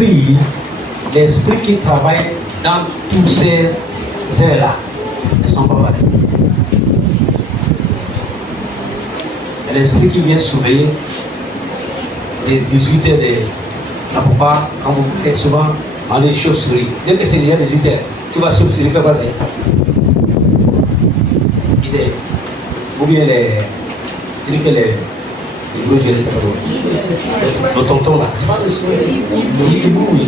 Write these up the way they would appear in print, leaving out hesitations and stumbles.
l'esprit qui travaille dans tous ces airs-là ne sont pas pareils. L'esprit qui vient surveiller les 18 heures de la plupart, quand vous faites souvent dans les chauves-souris, dès que c'est déjà 18 heures, tu vas chauve-souris, que passer. Ou bien les gros, je ne sais pas où. Le tonton là, c'est pas le souhait. Le hibou, oui.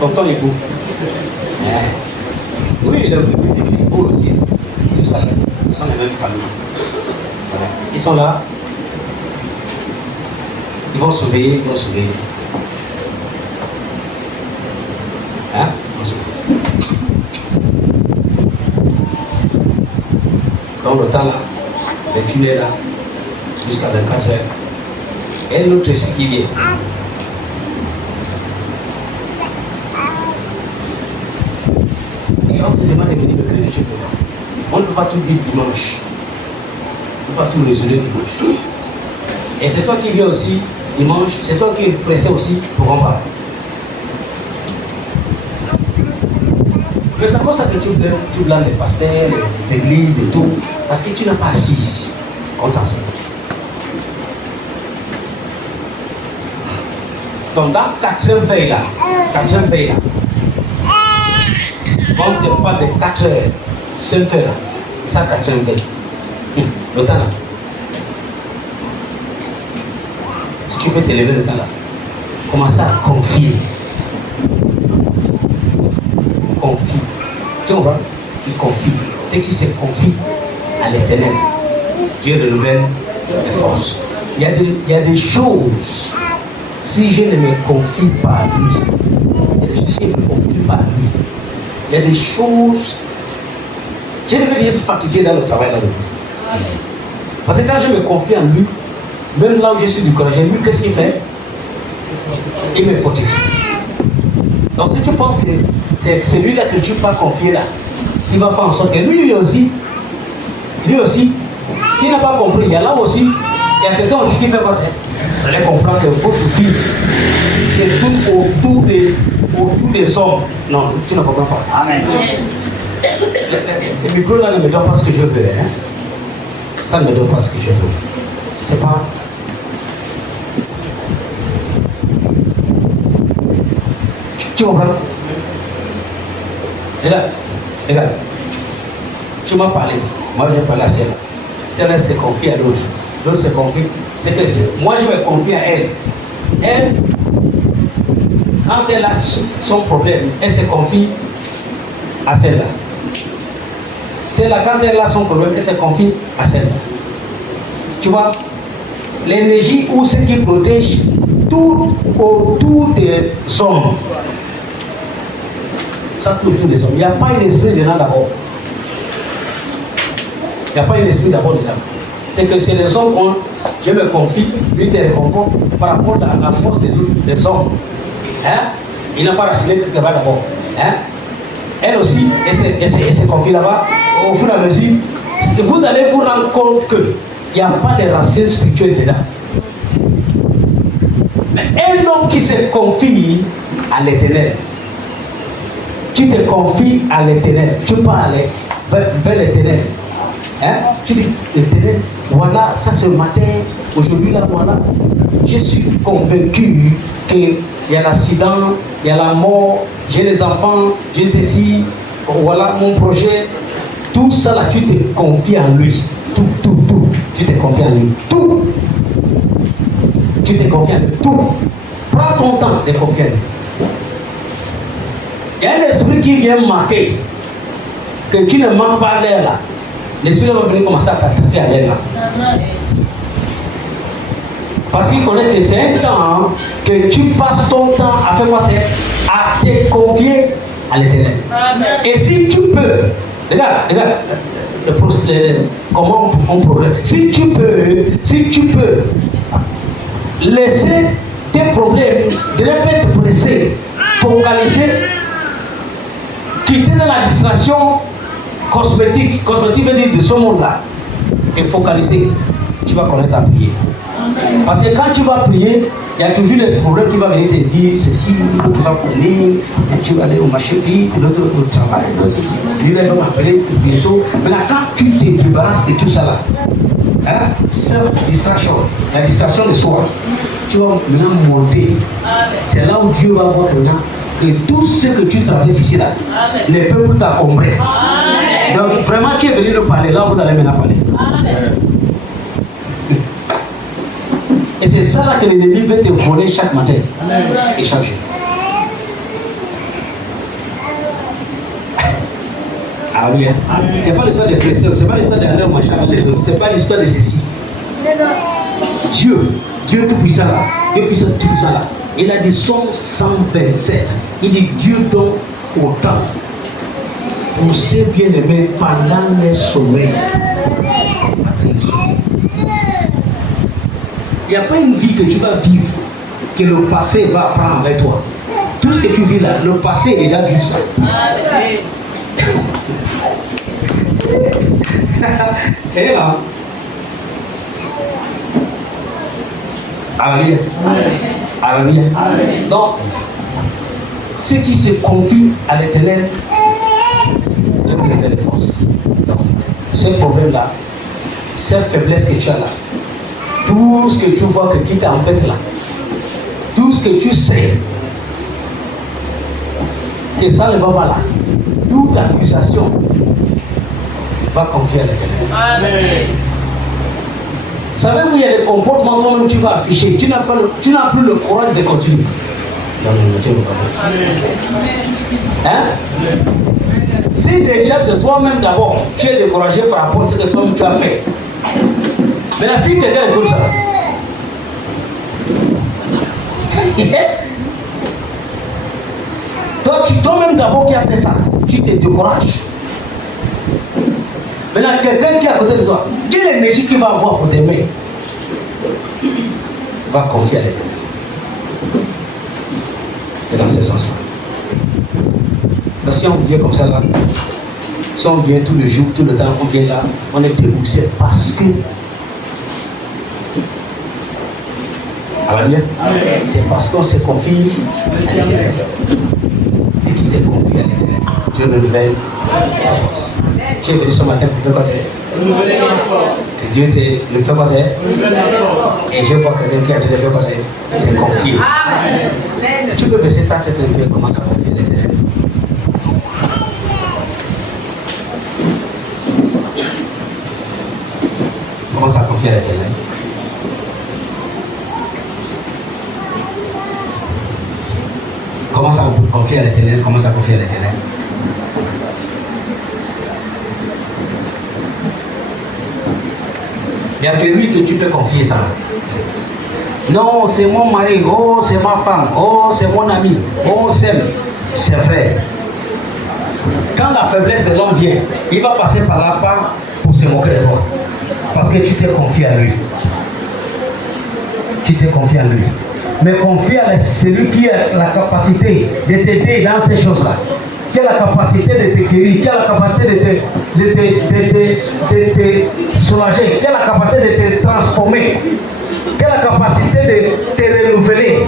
Tonton hibou. Oui, il est beau aussi. Tout ça, ils sont les mêmes familles. Voilà. Ils sont là. Ils vont surveiller, ils vont surveiller. Hein? Dans le temps là, les tunnels là, jusqu'à 24 heures. Et un autre esprit qui vient. Quand on demande de venir me créer chez toi, on ne peut pas tout dire dimanche. On ne peut pas tout résoudre dimanche. Et c'est toi qui viens aussi dimanche, c'est toi qui es pressé aussi pour en parler. Mais c'est pour ça que tu blâmes les pasteurs, les églises et tout, parce que tu n'as pas assis en tant que donc dans 4e veille là, on ne pas de 4 heures, 5 heures là, ça 4e veille. Le temps là. Si tu peux t'élever le temps là, commence à confier. Confie. Tu vois, il confie. C'est qui se confie à l'Éternel. Dieu renouvelle les forces. Il y a des choses, si je ne me confie pas à lui, il y a des choses si je ne me confie pas à lui, il y a des choses, je ne vais être fatigué dans le travail là-dedans. Parce que quand je me confie en lui, même là où je suis du courage, lui, qu'est-ce qu'il fait? Il me fortifie. Donc si tu penses que c'est celui-là que tu vas confier là, il va faire en sorte que lui aussi, s'il n'a pas compris, il y a là aussi, il y a quelqu'un aussi qui fait quoi? Vous allez comprendre que votre vie, c'est tout autour des hommes. Non, tu ne comprends pas. Amen. Le micro là ne me donne pas ce que je veux. Hein? Ça ne me donne pas ce que je veux. C'est pas. Tu comprends? Regarde. Tu m'as parlé. Moi, j'ai parlé à celle-là. Celle-là se confie à l'autre. L'autre se confie. C'est que moi, je me confie à elle. Elle, quand elle a son problème, elle se confie à celle-là. Celle-là, quand elle a son problème, elle se confie à celle-là. Tu vois, l'énergie ou ce qui protège tout autour des hommes. Ça tout autour des hommes. Il n'y a pas un esprit dedans d'abord. Il n'y a pas un esprit d'abord dedans. C'est que c'est les hommes qu'on, je me confie, lui te réconforte par rapport à la force des hommes. Hein? Il n'a pas raciné quelque part d'abord. Hein? Elle aussi, elle se confie là-bas. Au fur et à mesure, vous allez vous rendre compte qu'il n'y a pas de racines spirituelles dedans. Mais un homme qui se confie à l'Éternel, tu te confies à l'Éternel, tu parles vers l'Éternel. Hein? Tu dis, l'Éternel, voilà, ça ce matin, aujourd'hui là, voilà, je suis convaincu qu'il y a l'accident, il y a la mort, j'ai les enfants, j'ai ceci, voilà mon projet. Tout ça là, tu te confies en lui. Tout. Tu te confies en lui. Tout. Tu te confies en lui. Tout. Prends ton temps de confier en lui. Il y a un esprit qui vient marquer que tu ne manques pas l'air là. L'esprit va venir commencer à t'attraper à l'air là. Parce qu'il connaît que c'est un temps que tu passes ton temps à faire quoi? C'est à te confier à l'Éternel. Et si tu peux, regarde, comment on progresse. Si tu peux laisser tes problèmes de ne pas être pressé, focaliser, quitter dans la distraction cosmétique veut dire de ce monde-là, et focaliser, tu vas connaître ta prière. Parce que quand tu vas prier, Il y a toujours le problème qui va venir te dire ceci, tu vas courir, tu vas aller au marché vite, l'autre au travail, lui va m'appeler bientôt. Maintenant, quand tu te débarrasses de tout ça là, hein, self-distraction, la distraction de soi, tu vas maintenant monter. C'est là où Dieu va voir maintenant que tout ce que tu traverses ici là ne peut plus t'encombrer. Donc vraiment tu es venu nous parler, là vous allez maintenant parler. Et c'est ça là que l'ennemi veut te voler chaque matin et chaque jour. Ah oui, c'est pas l'histoire des blessures, c'est pas l'histoire d'aller au machin, c'est pas l'histoire de ceci. Dieu tout-puissant là, Dieu tout-puissant là, il a dit Somme 127, il dit Dieu donne autant pour ses bien-aimés pendant les sommeils. Il n'y a pas une vie que tu vas vivre que le passé va prendre avec toi. Tout ce que tu vis là, le passé est déjà vu ça. Et là, Alléluia. Alléluia. Donc, ceux qui se confient à l'Éternel, Dieu te donne les forces. Donc, ce problème-là, cette faiblesse que tu as là, tout ce que tu vois qui t'embête là, tout ce que tu sais que ça ne va pas là, toute accusation va confier à l'Éternel. Amen. Savez-vous, il y a des comportements toi-même tu vas afficher, tu n'as plus le courage de continuer. Hein? Si déjà de toi-même d'abord, tu es découragé par rapport à ce que toi-même tu as fait. Maintenant, si quelqu'un est comme ça, toi-même d'abord qui a fait ça, tu te décourages. Maintenant, quelqu'un qui est à côté de toi, quelle énergie qu'il va avoir pour t'aimer, va confier à l'Éternel. C'est dans ce sens-là. Si on vient comme ça là, si on vient tous les jours, tout le temps, on vient là, on est debout, c'est parce que. Alléluia. C'est parce qu'on se confie à l'Éternel. C'est qui se confie à l'Éternel. Dieu nous révèle. Tu es venu ce matin pour faire quoi c'est? Dieu te le fait quoi c'est? Et je vois quelqu'un qui a dit de faire quoi c'est? C'est confier. Tu peux baisser ta tête et commencer à confier à l'Éternel. Commence à confier à l'Éternel. Commence à confier à l'Éternel. Commence à confier à l'Éternel. Il n'y a que lui que tu peux confier ça. Non, c'est mon mari, oh, c'est ma femme, oh, c'est mon ami, oh, on s'aime. C'est vrai. Quand la faiblesse de l'homme vient, il va passer par là pour se moquer de toi. Parce que tu t'es confié à lui. Tu t'es confié à lui. Mais confie à celui qui a la capacité de t'aider dans ces choses-là. Qui a la capacité de te guérir, qui a la capacité de te soulager, qui a la capacité de te transformer, qui a la capacité de te renouveler.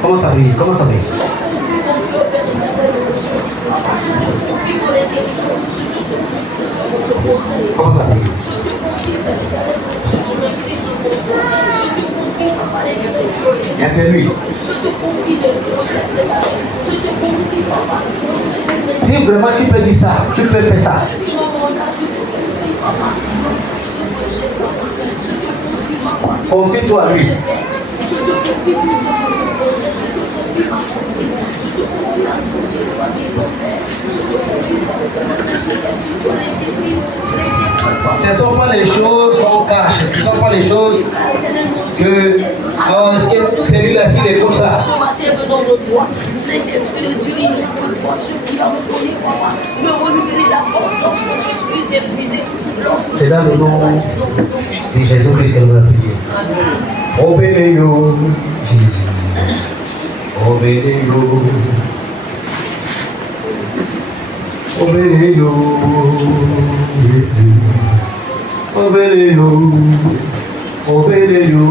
Comment ça brille? Comment ça brille? Comment ça brille? Il y a que lui. Si vraiment tu peux dire ça, tu peux faire ça. Confie-toi à lui. Ce ne sont pas les choses qu'on cache, ce ne sont pas les choses que celui-là s'il est comme ça. Saint-Esprit de Dieu, il est pour toi, celui qui va me donner pour moi, me renouveler la force lorsque je suis épuisé. C'est dans le nom de Jésus-Christ que nous allons prier. Obédez-yo, Jésus. Obédez-yo. Obeleyo, obeleyo, obeleyo,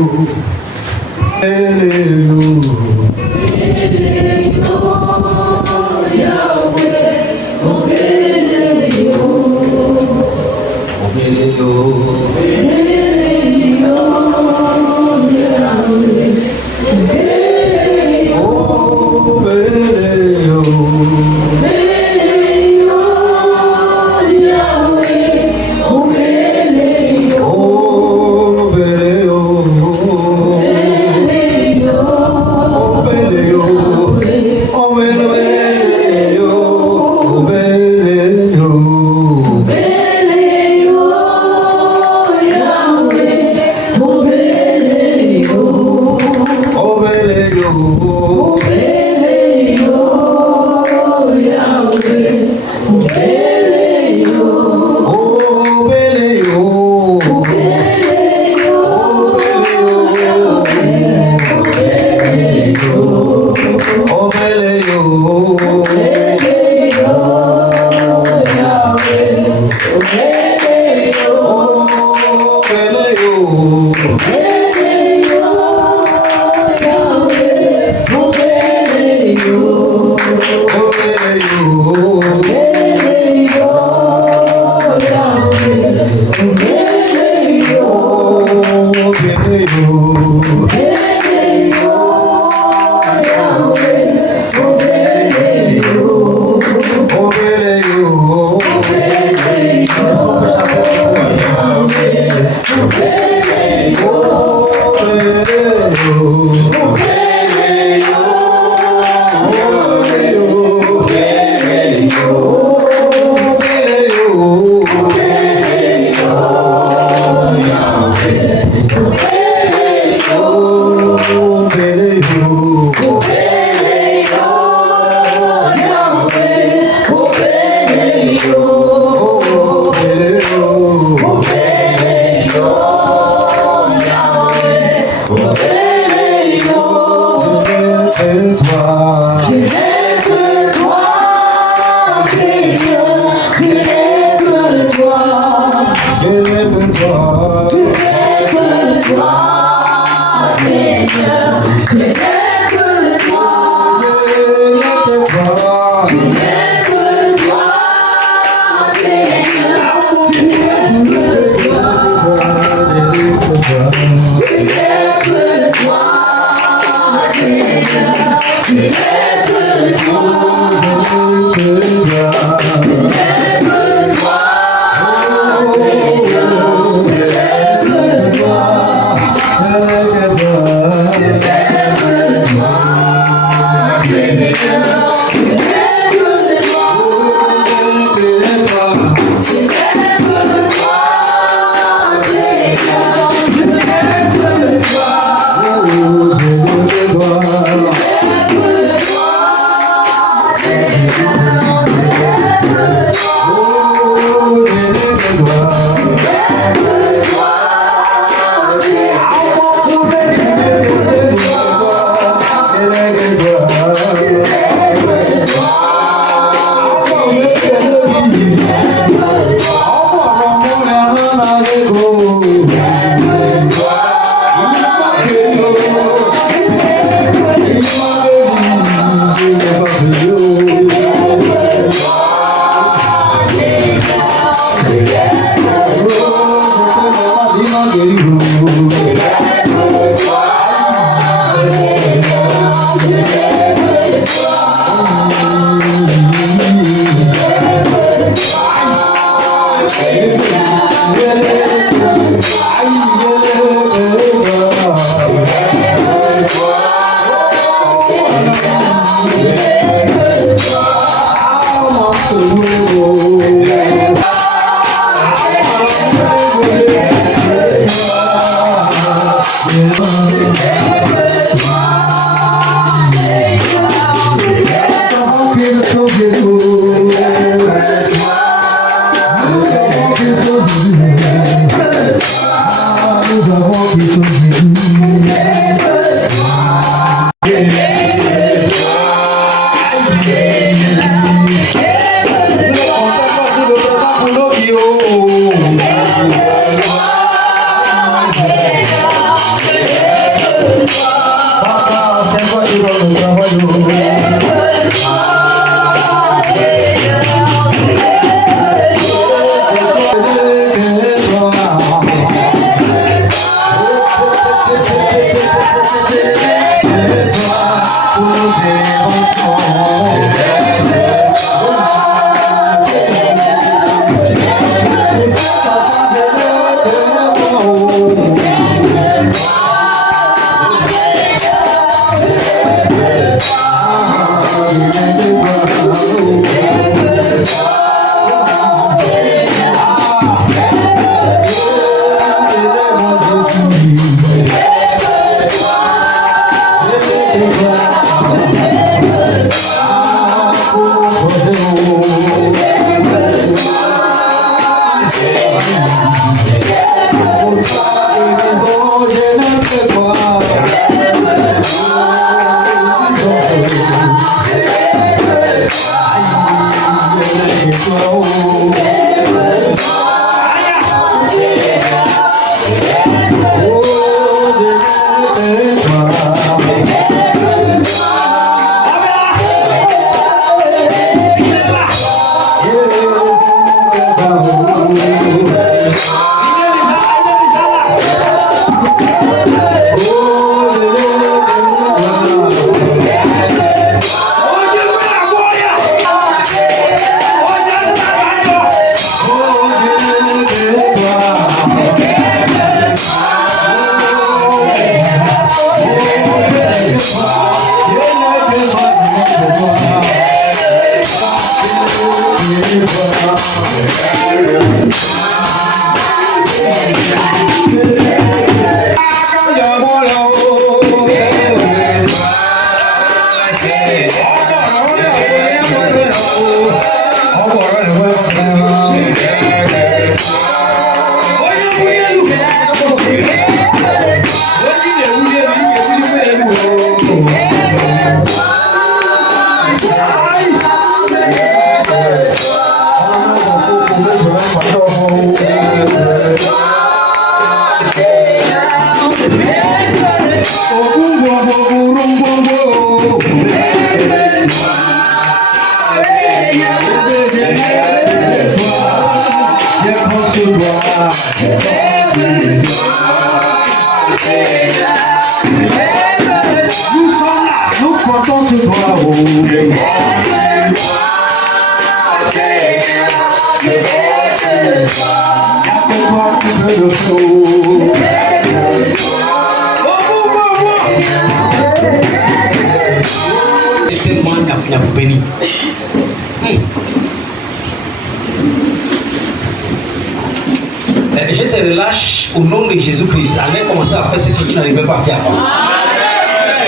Je te relâche au nom de Jésus-Christ. Allez commencer à faire ce que tu n'arrivais pas à faire avant.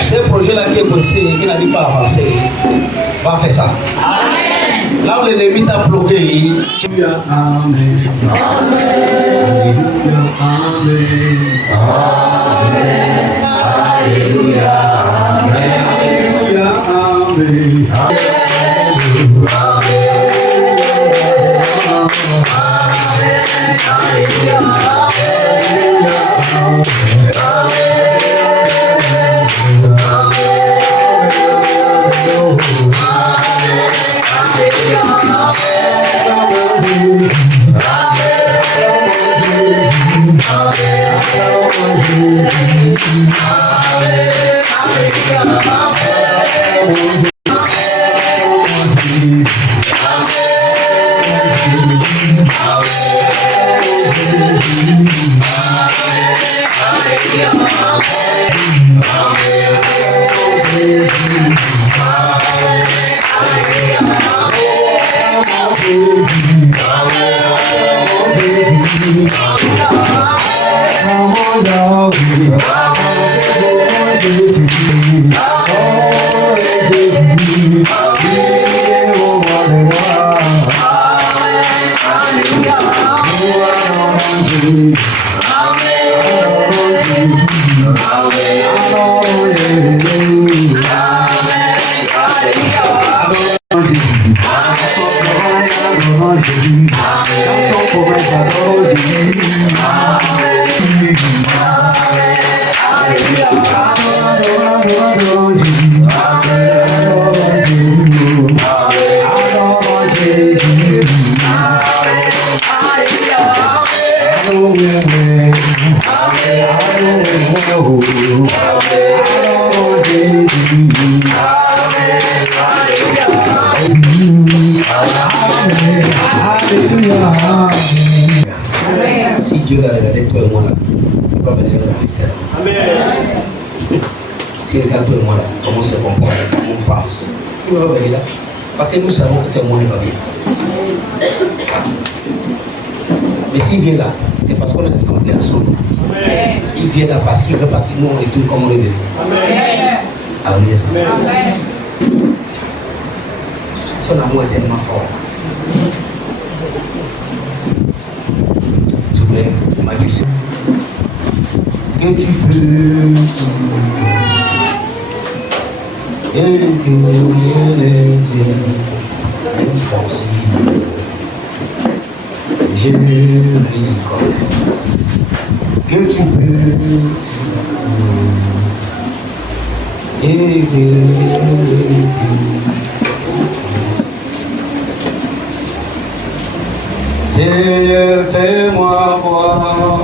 Ce projet-là qui est bossé et qui n'arrive pas à avancer, va faire ça. Amen. Là où l'ennemi t'a bloqué, Alléluia, Amen. Amen. Alléluia, Amen. Alléluia, Amen. Si Dieu va regarder toi et moi là, il va venir dans la mystère. Amen. Si regarde toi et moi là, comment on se comporte, comment on pense, il va venir là. Parce que nous savons que tout le monde va bien. Mais s'il vient là, c'est parce qu'on est descendu à son nom. Il vient là parce qu'il veut pas que nous on retourne comme on est venu. Alléluia. Son amour est tellement fort. Je voulais m'agir. Que tu peux. Et que rien n'est impossible. Je reconnais que tu peux. Et que Seigneur, fais-moi voir.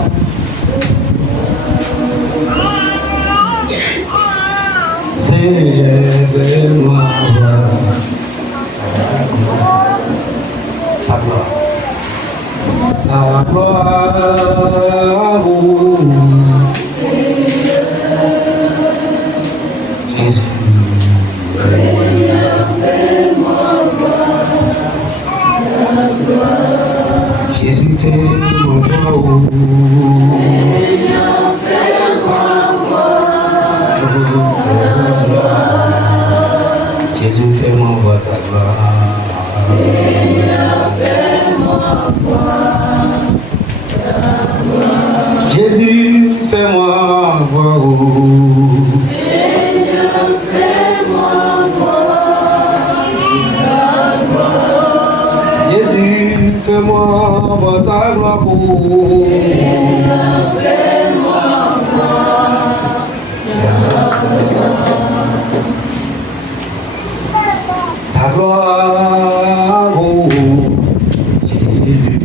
Seigneur, fais-moi voir ta gloire. Ta gloire, oh Jésus. Seigneur, fais-moi voir ta gloire. Jésus, fais-moi voir. Seigneur, fais-moi voir ta gloire. Jésus, fais-moi voir ta gloire. Seigneur, fais-moi voir ta gloire. Jésus, fais-moi voir. Seigneur, fais-moi voir ta gloire. Jésus, fais-moi voir ta gloire. Seigneur, fais-moi voir ta gloire, oh Jésus.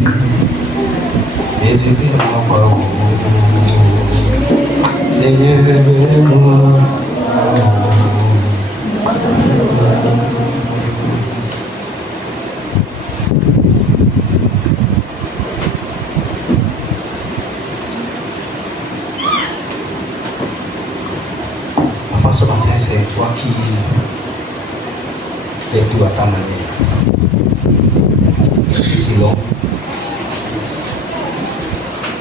Jésus, fais-moi voir. Seigneur, fais-moi. Papa, ce matin, c'est toi qui fais tout à ta manière. C'est long.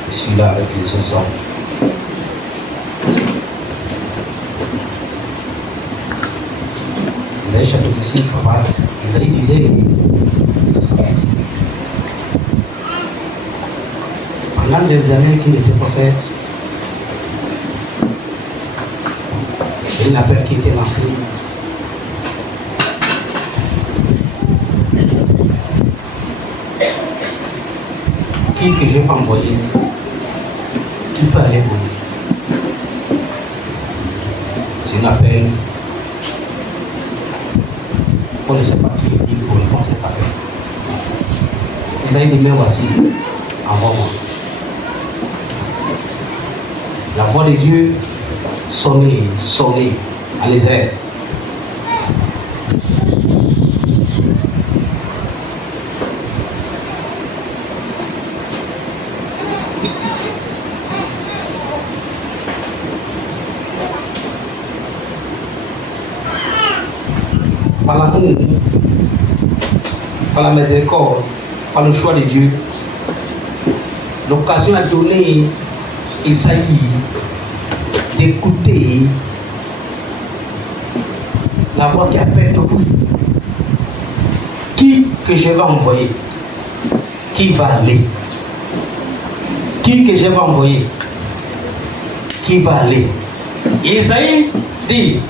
Je suis là avec les autres hommes. Isaïe chapitre 6, papa, Isaïe disait, pendant des années qu'il était prophète, il y a une appel qui était lancé. Qui que je vais envoyer, qui peut aller pour lui. C'est un appel. On ne sait pas qui est dit pour répondre à cet appel. Isaïe dit, mais voici, envoie-moi. La voix de Dieu sonnait à les airs. Par l'amour, par la miséricorde, par le choix de Dieu, l'occasion a donné Isaïe d'écouter la voix qui appelle de lui. Qui que je vais envoyer? Qui va aller? Qui que je vais envoyer? Qui va aller? Et Isaïe dit,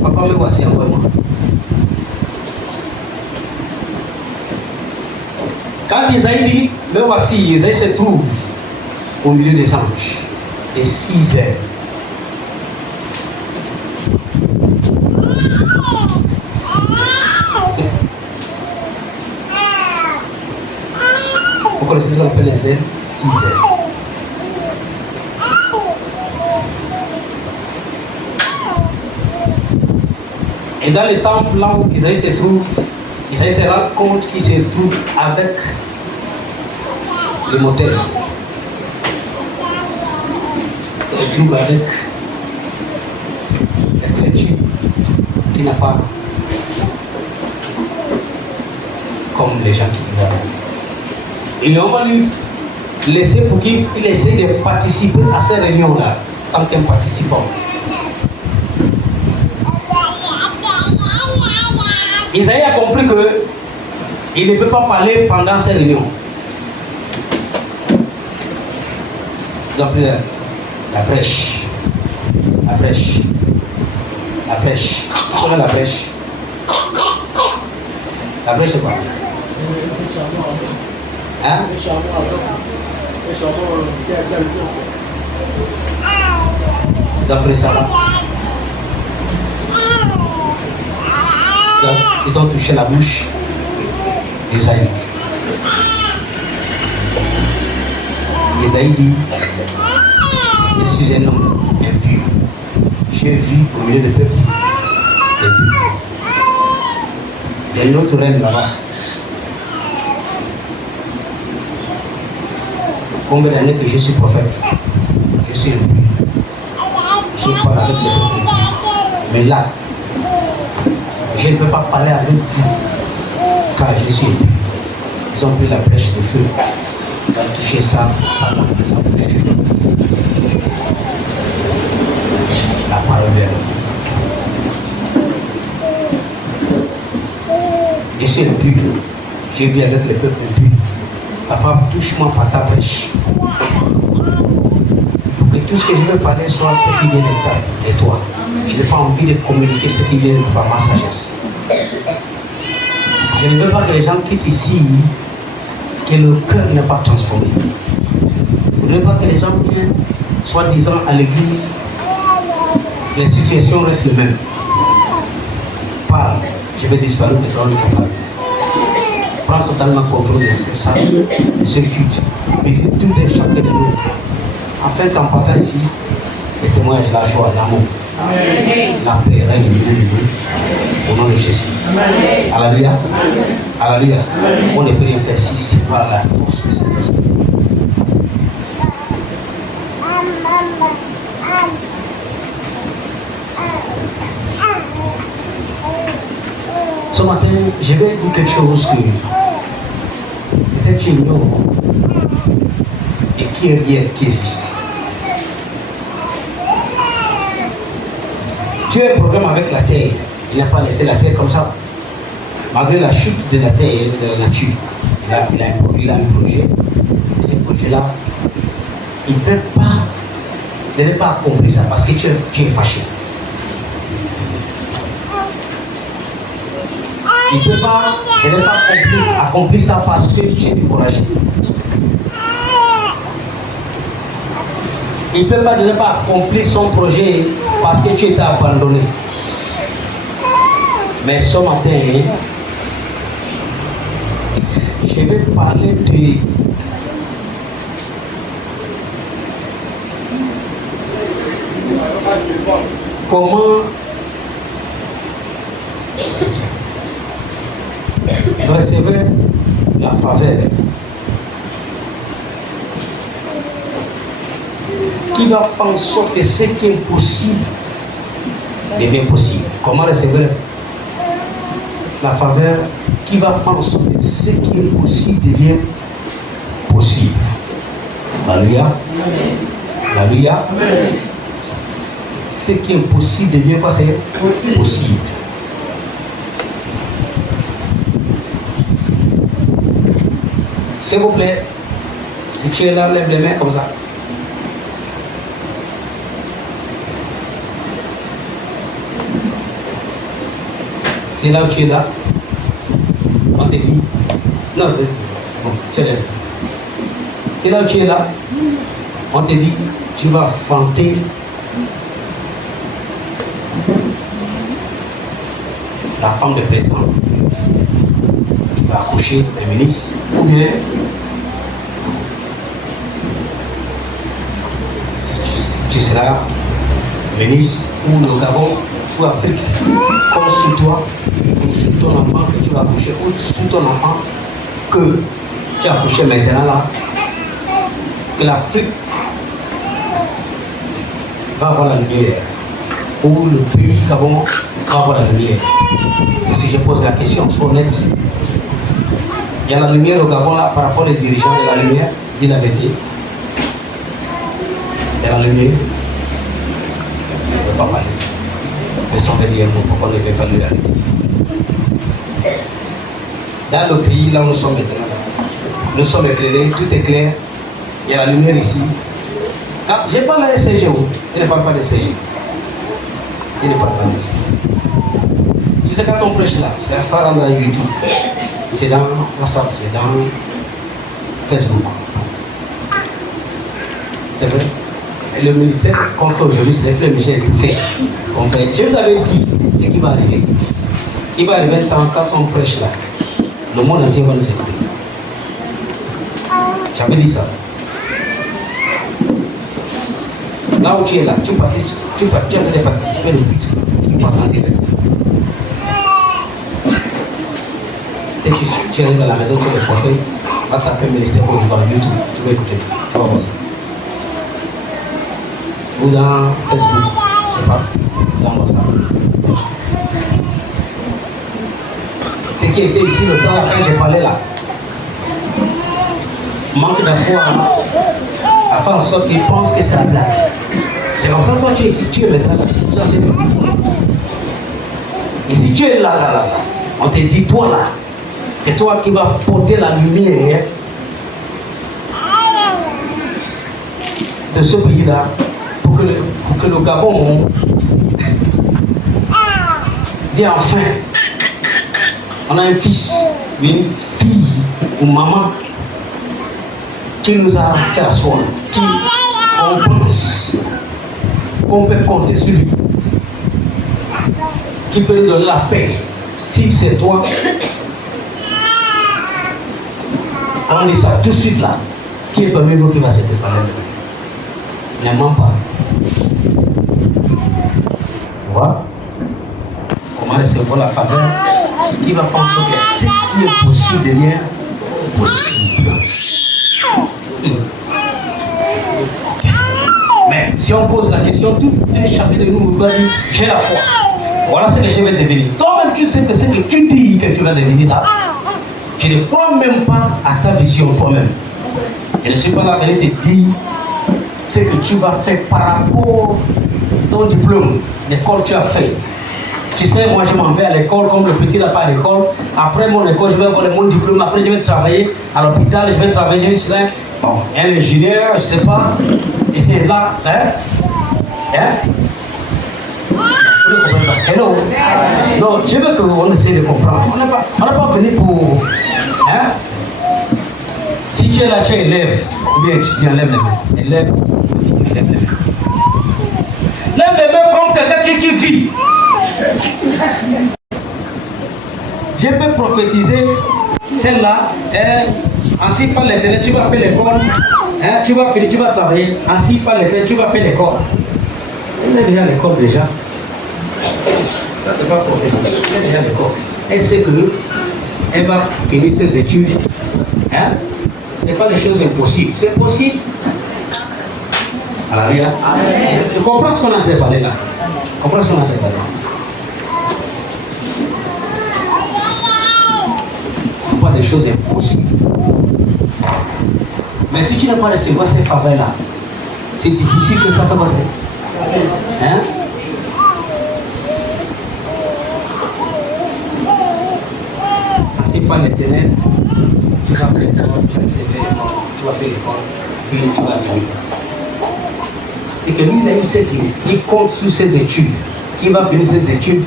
papa, me voici, envoie-moi. Quand Isaïe dit, me voici, Isaïe se trouve au milieu des anges, des 6 ailes. Vous connaissez ce qu'on appelle les ailes? 6 ailes. Et dans le temple là où Isaïe se trouve, Isaïe se rend compte qu'il se trouve avec le motel. Il se trouve avec la créature qui n'a pas comme les gens qui voient. Et on va lui laisser pour qu'il essaie de participer à ces réunions-là, tant qu'un participant. Isaïe a compris que il ne peut pas parler pendant ces réunions. Donc, la brèche. La brèche. La brèche. Quelle est la brèche? La brèche, c'est quoi? Hein? Ils ont pris ça là. Ils ont touché la bouche d'Isaïe. Isaïe dit, je suis un homme impur. J'ai vu au milieu de peuple impur. Il y a une autre reine là-bas. Combien d'années que je suis prophète? Je suis impur. Je parle avec les peuples. Mais là, je ne peux pas parler avec vous car je suis impur. Ils ont pris la brèche de feu. Ils ont touché ça, ça m'a fait ça. La parole de je suis impur. Je vis avec les peuples impurs. Papa, touche-moi par ta brèche. Pour que tout ce que je veux parler soit ce qui vient de toi. Je n'ai pas envie de communiquer ce qui vient par ma sagesse. Je ne veux pas que les gens quittent ici, que le cœur n'est pas transformé. Je ne veux pas que les gens viennent, soi-disant, à l'église, les situations restent les mêmes. Parle, je vais disparaître de ton travail. Prends totalement contrôle de ce salle, de ce culte. Visite tout et chacun de nous. Afin qu'en partant ici, les témoignages de la joie, l'amour, la paix règne au milieu de nous. Au nom de Jésus. Alléluia. Alléluia. On ne peut rien faire si c'est par la force de cet esprit. Ce matin, je vais dire quelque chose que peut-être tu ignores et qui est réel, qui existe. Dieu a un problème avec la terre. Il n'a pas laissé la terre comme ça. Malgré la chute de la terre et de la nature, il a un projet. Et ce projet-là, il ne peut pas accomplir ça parce que tu es fâché. Il ne peut pas accomplir ça parce que tu es découragé. Il ne peut pas accomplir son projet parce que tu étais abandonné. Mais ce matin, je vais parler de comment recevoir la faveur qui va faire en sorte que ce qui est possible devient possible. Comment recevoir la faveur qui va faire en sorte que ce qui est possible devient possible. Alléluia. Alléluia. Ce qui est impossible devient quoi? C'est possible. S'il vous plaît, si tu es là, lève les mains comme ça. C'est là où tu es là. On te dit. Non, c'est bon, tu es là. C'est là où tu es là. On te dit, tu vas affronter la femme de président qui va accoucher un ministre ou bien tu seras ministre ou le Gabon ou Afrique comme sur toi, ou sur ton enfant que tu vas accoucher ou sur ton enfant que tu as accouché maintenant là, que l'Afrique va avoir la lumière ou le pays Gabon va avoir la lumière. Et si je pose la question, sois honnête. Il y a la lumière au Gabon là par rapport aux dirigeants, il y a la lumière, dis la vérité. Il y a la lumière. Je ne veux pas parler. Mais sans dire pourquoi on ne peut pas le réaliser. dans le pays là où nous sommes maintenant. Nous sommes éclairés, tout est clair. Il y a la lumière ici. Ah, je parle à SCGO. Je ne parle pas de SCG. Je ne parle pas de SCG. Tu sais, quand on prêche là, c'est ça dans YouTube. C'est dans WhatsApp, c'est dans Facebook. C'est vrai. Et le ministère qu'on fait aujourd'hui, c'est le ministère tout fait. Je vous avais dit ce qui va arriver. Il va arriver quand on prêche là. Le monde entier va nous écouter. J'avais dit ça. Là où tu es là, tu as participer au but qui passe en direct. Et tu arrives à la maison sur le fauteuil, va taper le ministère pour voir YouTube, tu vas écouter. Tu vas voir ça. Ou dans Facebook, je sais pas, dans WhatsApp. Ce qui était ici le temps quand j'ai parlé là. Manque d'espoir, a fait en sorte qu'ils pensent que c'est la blague. C'est comme ça que toi tu es maintenant là. Et si tu es là, on te dit toi là, c'est toi qui vas porter la lumière de ce pays-là pour que le Gabon dise enfin, on a un fils, une fille ou maman qui nous a fait asseoir, qui on pense qu'on peut compter sur lui, qui peut nous donner la paix. Si c'est toi, on dit ça tout de suite là. Qui est parmi vous qui va se descendre? Ne ment pas. Tu vois? Comment recevoir la faveur? Qui va penser que ce qui est possible devient possible. Mais si on pose la question, tout un chapitre de nous va dire j'ai la foi. Voilà ce que je vais devenir. Toi-même, tu sais que ce que tu dis que tu vas devenir là, tu ne crois même pas à ta vision toi-même. Je ne suis pas là pour te dire ce que tu vas faire par rapport à ton diplôme, l'école que tu as fait. Tu sais, moi je m'en vais à l'école, comme le petit n'a pas à l'école. Après mon école, je vais avoir mon diplôme. Après, je vais travailler à l'hôpital, je vais travailler chez un ingénieur, je ne sais pas. Et c'est là, Hello. Non, je veux qu'on essaie de comprendre. On n'a pas venu pour. Si tu es là, tu es élève, ou bien étudiant, lève les mains. Élève, petit, lève les mains. Lève les mains comme quelqu'un qui vit. Je peux prophétiser celle-là. Ainsi par l'Éternel, tu vas faire l'école. Tu vas finir, tu vas travailler. Ainsi par l'Éternel, tu vas faire l'école. Elle est déjà à l'école déjà. Ça, c'est pas prophétique. Elle est déjà à l'école. Elle sait qu'elle va finir ses études. Ce n'est pas les choses impossibles. C'est possible. Alléluia. Tu comprends ce qu'on a en train de parler là? Comprends ce qu'on a en train de parler là? Pas des choses impossibles. Mais si tu n'as pas recevoir ces faveurs-là, c'est difficile que ça te passe. C'est pas l'Éternel. Tu vas faire l'école, puis tu vas faire. C'est que lui, là, il sait qu'il compte sur ses études. Qu'il va finir ses études,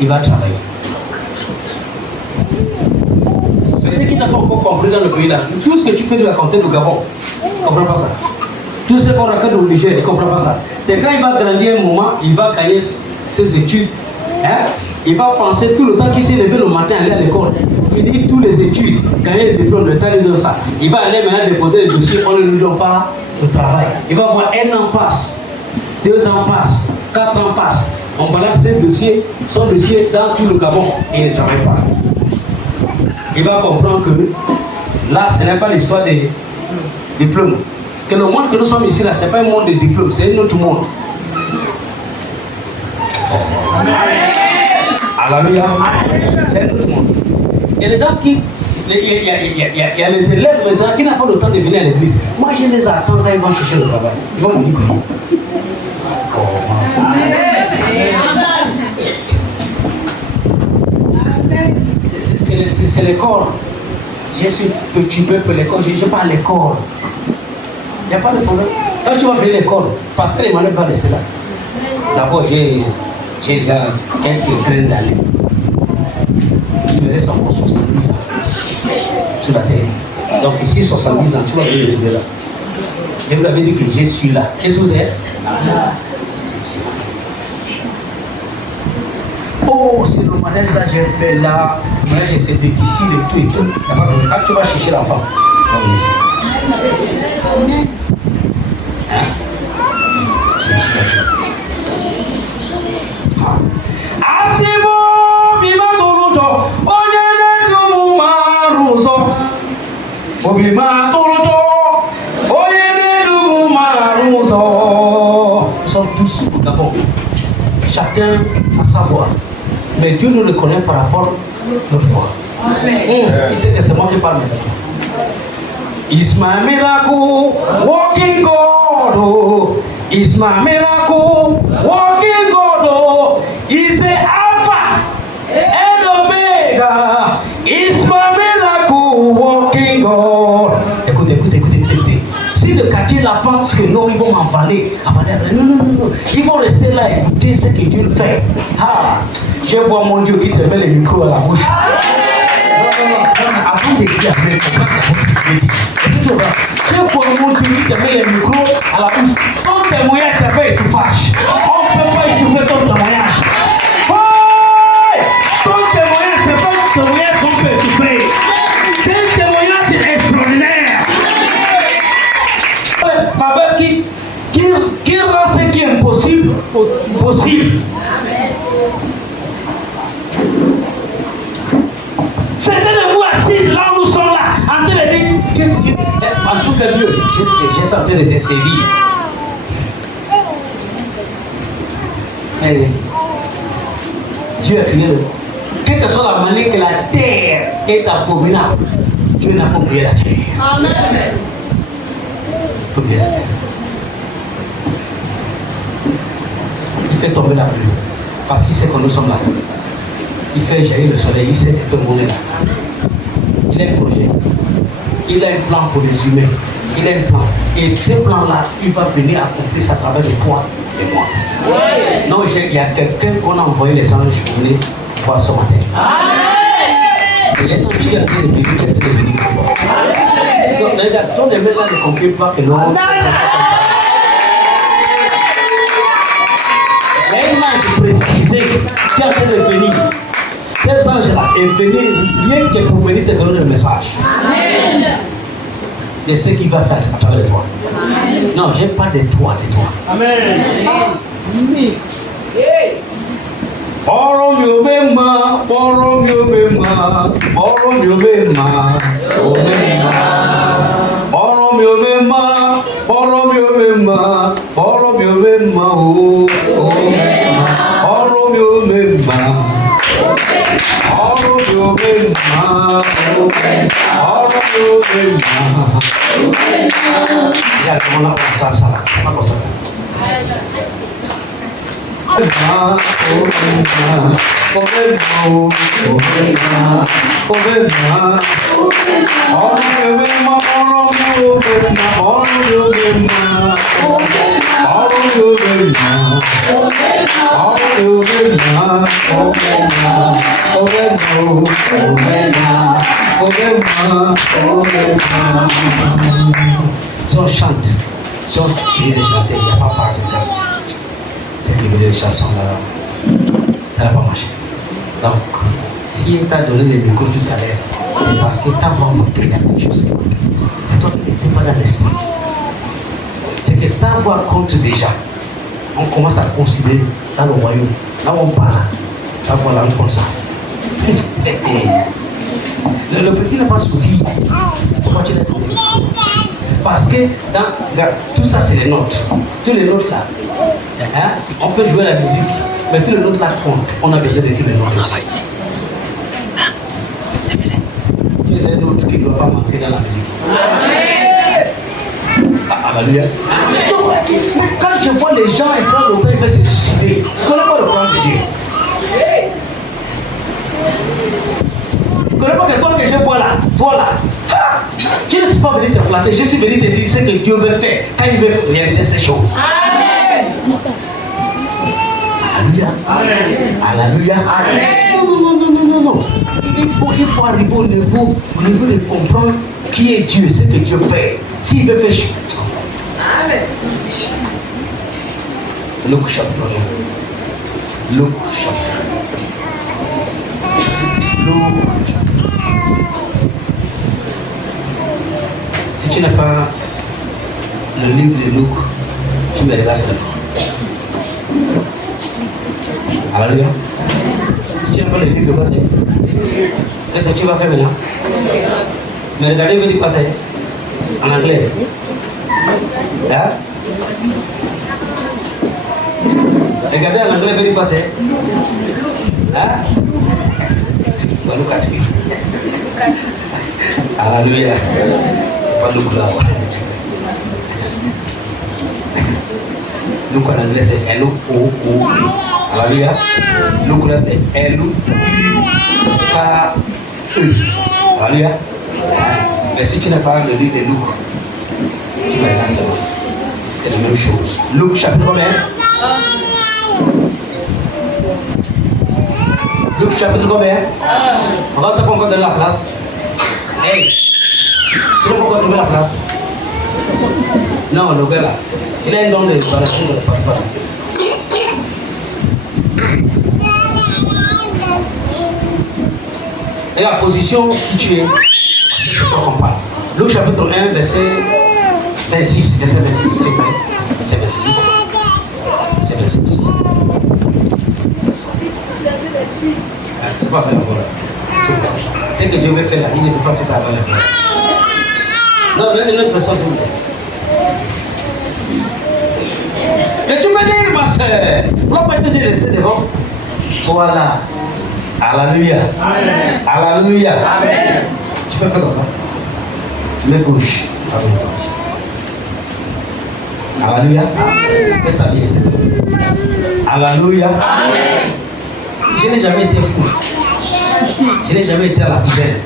il va travailler. Mais ce qu'il n'a pas encore compris dans le pays là, tout ce que tu peux lui raconter du Gabon, il ne comprend pas ça. Tout ce qu'on raconte au Niger, il ne comprend pas ça. C'est quand il va grandir un moment, il va gagner ses études. Il va penser tout le temps qu'il s'est levé le matin, aller à l'école, finir toutes les études, gagner le diplôme, le temps de ça. Il va aller maintenant déposer le dossier, on ne lui donne pas le travail. Il va voir 1 an passe, 2 ans passe, 4 ans passe. On balance son dossier dans tout le Gabon et il ne travaille pas. Il va comprendre que là, ce n'est pas l'histoire des diplômes. Que le monde que nous sommes ici là, ce n'est pas un monde de diplômes, c'est un autre monde. Alléluia. C'est un autre monde. Il y a des gens qui. Il y a les élèves maintenant qui n'ont pas le temps de venir à l'église. Moi, je les attends quand ils vont chercher le travail. Ils vont me dire comment. C'est les corps. Je suis perturbé pour les corps. Je parle les corps. Il n'y a pas de problème. Quand tu vas venir les corps, Pasteur Emmanuel va rester là. D'abord, j'ai déjà quelques graines d'aller. Il me reste encore 70 ans sur la terre. Donc ici, 70 ans, tu vas venir retrouver là. Et vous avez dit que je suis là. Qu'est-ce que vous êtes? Oh, c'est le modèle que j'ai fait là. Mais c'est difficile et tout et tout. Quand tu vas chercher l'enfant, nous sommes tous d'abord. Chacun a sa voix. Mais Dieu nous reconnaît par rapport à notre voix. Il sait que c'est moi qui parle maintenant. It's my miracle, walking God. Oh. It's my miracle, walking God. Oh. He's the Alpha and Omega. It's my miracle, walking God. Écoutez. Si le quartier là pense que non, ils vont m'emballer. Non. Ils vont rester là et écouter ce que Dieu fait. Ah, je vois mon Dieu qui te met le micro à la bouche. Non. Avant de dire, je vois mon Dieu qui te met le micro à la bouche. Ton témoignage, ça fait que tu fâches. On ne peut pas étouffer ton témoignage. Ton témoignage, c'est pas un témoignage qu'on peut étouffer. C'est un témoignage extraordinaire. Faveur qui rend ce qui est impossible possible. Certains de vous assises là où nous sommes là, en train de dire, qu'est-ce qui est en tout cas Dieu, j'ai senti de te servir. Dieu est fini. Quelle que soit la manière que la terre est abominable, Dieu n'a pas oublié la terre. Amen. Il fait tomber la pluie parce qu'il sait que nous sommes là. Il fait jaillir le soleil, il sait que tout le monde est là. Il a un projet, il a un plan pour les humains, il a un plan. Et ce plan-là, il va venir accomplir ça à travers de toi et moi. Ouais. Non, il y a quelqu'un qu'on a envoyé les anges venir voir ce matin. Amen. Et les anges qui ont été venus, ils ont été venus. Donc, les mains là ne comprennent pas que non. Il y a une ange précisé qui a fait de venir. Ces anges-là est venu rien que pour venir te donner le message. Amen. De ce qu'il va faire à travers toi. Amen. Non, je pas de toi, de toi. Amen. Oui. Ya, como la cosa, una cosa. Chante. Donc, il est chanté, il n'y a pas par ce temps. C'est qu'il veut des chansons là. Ça n'a pas marché. Donc, si il t'a donné les micros tout à l'heure, c'est parce que ta voix montait, il y a quelque chose qui manque. Et toi, tu n'étais pas dans l'esprit. C'est que ta voix compte déjà. On commence à considérer dans le royaume. Là où on parle, ta voix là, on compte ça. Le petit n'a pas suivi. Pourquoi tu l'as trouvé? Parce que tout ça, c'est les notes. Tous les notes là. Hein? On peut jouer la musique, mais tous les notes là comptent. On a besoin de tous les notes là. C'est une note qui ne doit pas manquer dans la musique. Alléluia. Mais quand je vois les gens entrer au pain, ils se suicider. Je ne connais pas le plan de Dieu. Je ne connais pas que toi que suis pas venu te flatter, je suis venu te dire ce que Dieu veut faire quand il veut réaliser ces choses. Amen. Alléluia. Alléluia. Non. Il faut arriver au niveau de comprendre qui est Dieu, ce que Dieu fait. S'il veut faire. Amen. Luc chapitre 1. Luc chapitre 1. Si tu n'as pas le livre de Luc, tu me regardes seulement. Alléluia. Si tu n'as pas le livre de quoi c'est, qu'est-ce que tu vas faire maintenant? Mais regardez, vous dites quoi c'est? En anglais. Hein? Regardez en anglais, vous dites quoi c'est? Hein? Bon, Luc a tué. Alléluia. Pas de couleur. Luc en anglais c'est L-O-O. Alléluia. Luc là c'est L-U-K-E. Alléluia. Mais si tu n'as pas le livre de Luc, tu vas là seulement. C'est la même chose. Luc chapitre combien? Luc chapitre combien? On va pas encore donner la place. Hey! Tu n'as pas encore donné la place? Non, le gars là. Il a un don de préparation de la parole. Et la position qui tu es, c'est ce qu'on parle. Luc chapitre 1, verset 26. Verset 26, c'est vrai. C'est 26. C'est 26. C'est pas faire la voix. Ce que Dieu veut faire là, il ne peut pas faire ça avant la voix. Non, une autre personne, s'il vous plaît. Mais tu peux dire, ma soeur, pourquoi pas te dire rester devant? Voilà. Alléluia. Amen. Alléluia. Amen. Tu peux faire comme ça. Mets gauche. Alléluia. Fais ça bien. Alléluia. Amen. Je n'ai jamais été fou. Je n'ai jamais été à la poubelle.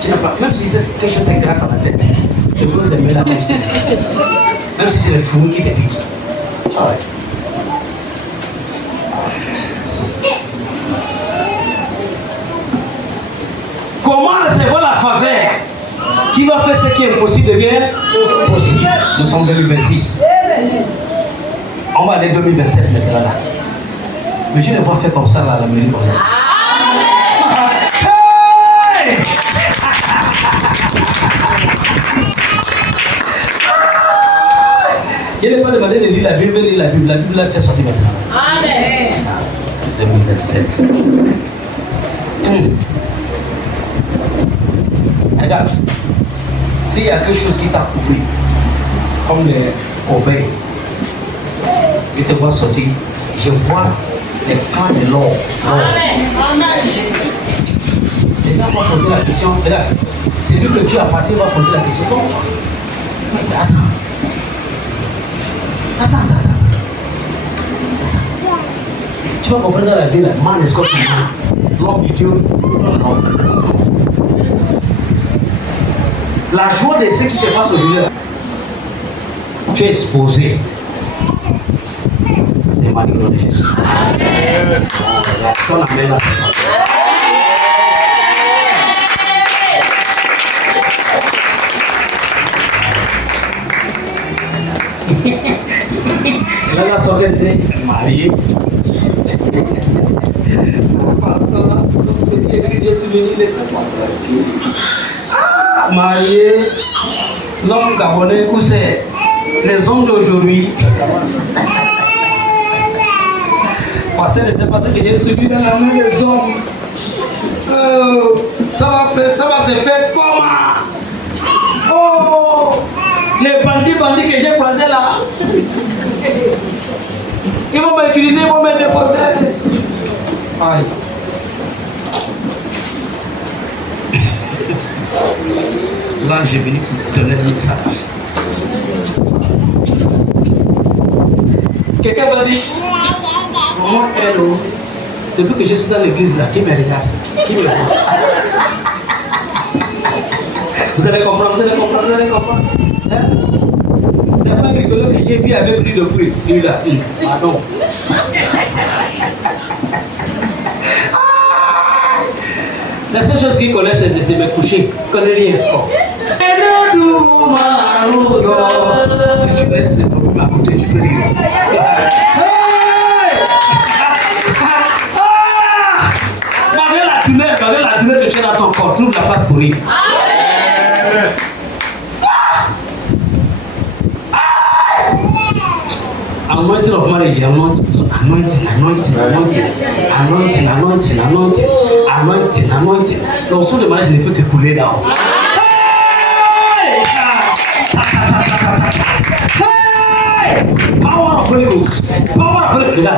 Tu n'as pas, même si c'est quelque chose qui te gratte dans la tête, tu peux te mettre la main. Même si c'est le fou qui te pique. Ah ouais. Comment recevoir la faveur qui va faire ce qui est impossible devient possible? Nous sommes en 2026. On va aller 2027 maintenant là. Mais je ne vais pas faire comme ça là, la mairie comme ça. Hey! Je n'ai pas demandé de lire la Bible, la Bible l'a fait sortir maintenant. Amen. 2027. Regarde, s'il y a quelque chose qui t'a coupé, comme les copains, et te vois sortir, je vois les camps de l'or. Amen. Les gens vont poser la question, c'est lui que Dieu a parti, va poser la question. Attends. Tu vas comprendre dans la vie, la man is got to man. L'homme de Dieu, non. La joie de ce qui se passe aujourd'hui, tu es exposé. Les malignes de Jésus. Amen. Ton amen là. Là, la soeur était mariée. Marié, l'homme gabonais, où c'est les hommes d'aujourd'hui. Pasteur ne sait pas ce que j'ai subi dans la main des hommes. Ça va se faire comment? Oh, les bandits que j'ai croisés là. Ils vont m'utiliser, ils vont me déposer. Aïe. Là, j'ai venu pour te donner un message. Quelqu'un va dire, moi, hello. Depuis que je suis dans l'église là, qui me regarde? Qui me regarde? Vous allez comprendre, vous allez comprendre, vous allez comprendre. Hein? C'est pas rigolo que j'ai vu avec lui depuis. Lui là, pardon. La seule chose qu'il connaît, c'est de me coucher. Il ne connaît rien encore. Si tu laisses le problème à côté, tu peux rire. Malgré la douleur que tu as dans ton corps, trouve la place pour rire. Anointing of marriage, anointing. Le son de mariage ne peut que couler là-haut. Power of Holy Ghost. Power of Holy Ghost.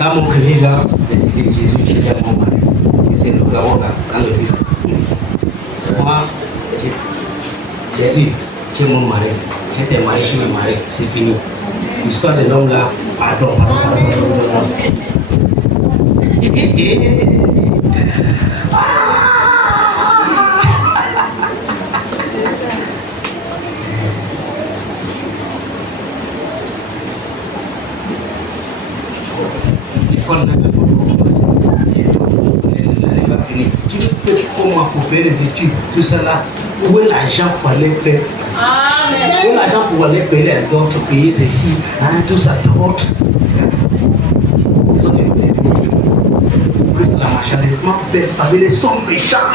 Là, mon premier gars, décidé Jésus, j'ai dit à mon mari, si c'est le gars, dans le livre. Moi, Jésus, tu es mon mari. J'étais marié, tu es marié, c'est fini. L'histoire de l'homme là, pardon. Tu fais comment pour faire les études, tout ça là, où est l'argent pour aller faire? Où est l'argent pour aller payer les autres, payer ceci, tout ça, d'autres. Christ la marchandisement fait avec les sommes méchants.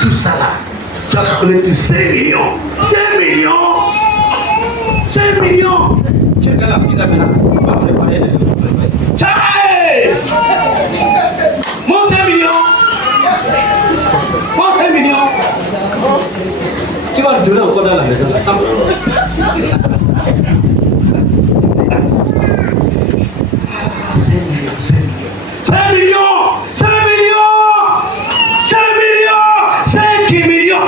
Tout ça là, tu as connaître 5 millions. 5 millions! 5 millions! Tu regardes la fille là maintenant, tu vas préparer les autres. Tchaï! Mon 5 millions! Mon 5 millions! Tu vas le donner encore dans la maison. 5 millions! 5 millions!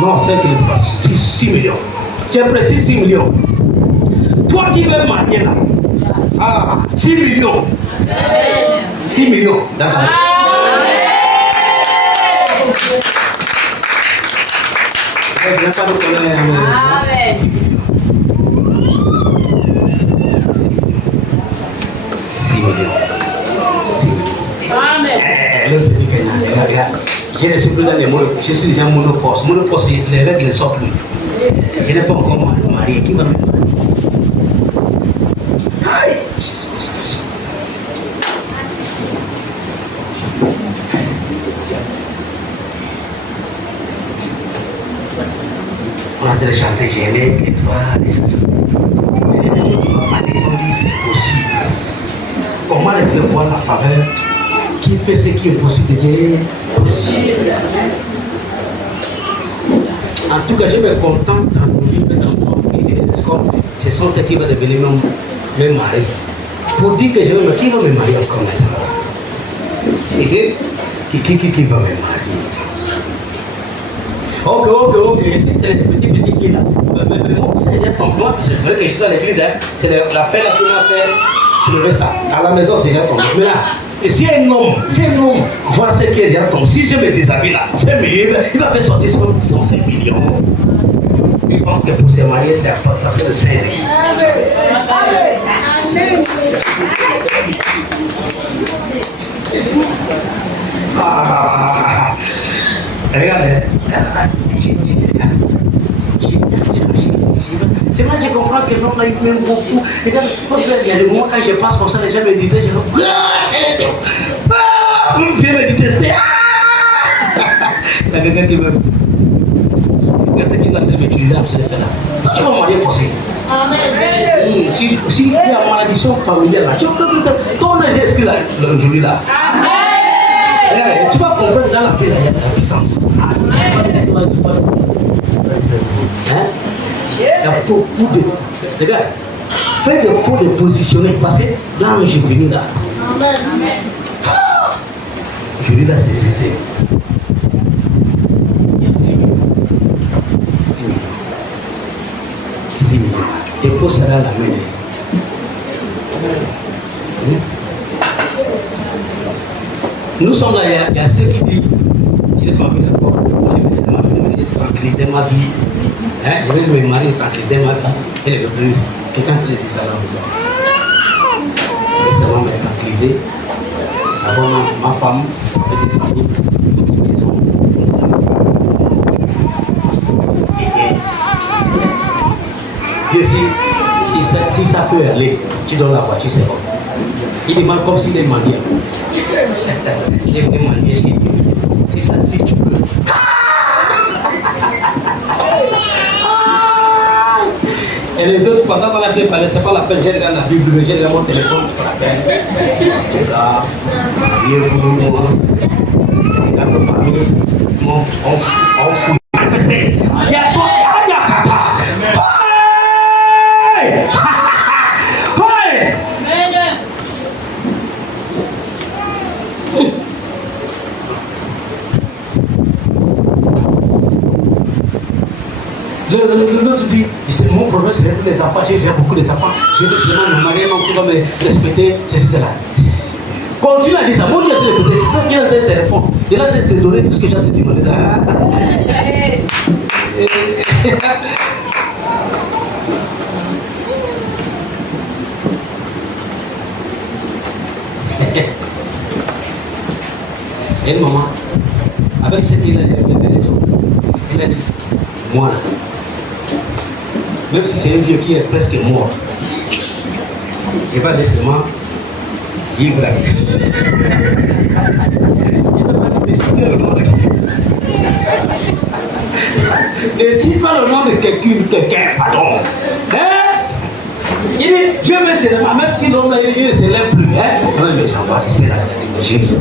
Non, 5 millions. 6 millions. Tu es précis 6 millions. Toi qui veux marier là. 6 millions. 6 millions. D'accord. Je ne vais pas nous connaître. Amen. 6 millions. Amen. Je ne suis plus dans les monopoles. Je suis déjà monopole. Monopole, les règles ne sont plus. Je n'ai pas encore marié. Qui va me marier? On a chanté Gêné, et toi, c'est possible. Comment laisser voir la faveur qui fait ce qui est possible de gagner? En tout cas, je me contente ce sont eux qui vont devenir mes maris. Pour dire que je vais me qui va me marier encore maintenant? Qui va me marier? Ok, c'est les petits qui là. Mais moi, c'est vrai que je suis à l'église, c'est la fête là qui m'a fait soulever ça. À la maison, c'est déjà tombé. Mais là, si un homme voit ce qui est déjà tombé, si je me déshabille là, 5 millions, il va faire sortir son 5 millions. Il pense que pour se marier, c'est à passer de 5 millions. Regardez. C'est vrai que je comprends que l'homme là, il m'aime beaucoup. Regarde, il y a des moments quand je passe comme ça, les gens me disent, je viens me détester. Il y a quelqu'un qui me... Regarde ce qu'il va m'utiliser à ce là. Tu vas marier forcé. Si il y a malédiction familiale là, tu vas ton esprit là, aujourd'hui là. Tu vas comprendre dans la paix, il y a de la puissance. Il y a beaucoup de... Regarde, fais des cours de positionner, parce que là où j'ai venu là. Je dis là, c'est ici. faut serrer la main. Nous sommes là, il y a ceux qui disent, je n'ai pas vu d'accord, je vais seulement tranquilliser ma vie. Hein? Je vais me marier, tranquilliser ma vie. Et le plus, quelqu'un qui dit ça là, je vais seulement me tranquilliser. Avoir ma femme, petite famille, une maison. Et si ça peut aller, tu donnes la voiture, c'est bon. Il demande comme s'il demandait. Il demandait chez Dieu. Si ça, si tu peux. Et les autres, pendant qu'on a fait parler, c'est pas la peine, j'ai regardé la Bible, j'ai regardé mon téléphone, c'est pas la peine. C'est là, Dieu pour moi, c'est la famille, on fouille. Il y a toi, il y a Kata. L'autre dit, c'est mon problème, c'est pour les enfants, j'ai beaucoup des enfants, je veux seulement me marier, non, pour me respecter, ceci, cela. Continue à dire ça, mon Dieu, c'est ça qui est en train de te répondre. Je vais te donner tout ce que j'ai à te demander. Et une maman, avec ce qu'il a dit, il a dit, moi, même si c'est un vieux qui est presque mort, il va laisser-moi vivre la vie. Il ne va pas décider le nom de quelqu'un. Décide pas le nom de quelqu'un, pardon. Hein? Il dit, Dieu me célèbre, même si l'homme là, il ne célèbre plus. Hein? Non, mais j'en vois ici, là, Jésus.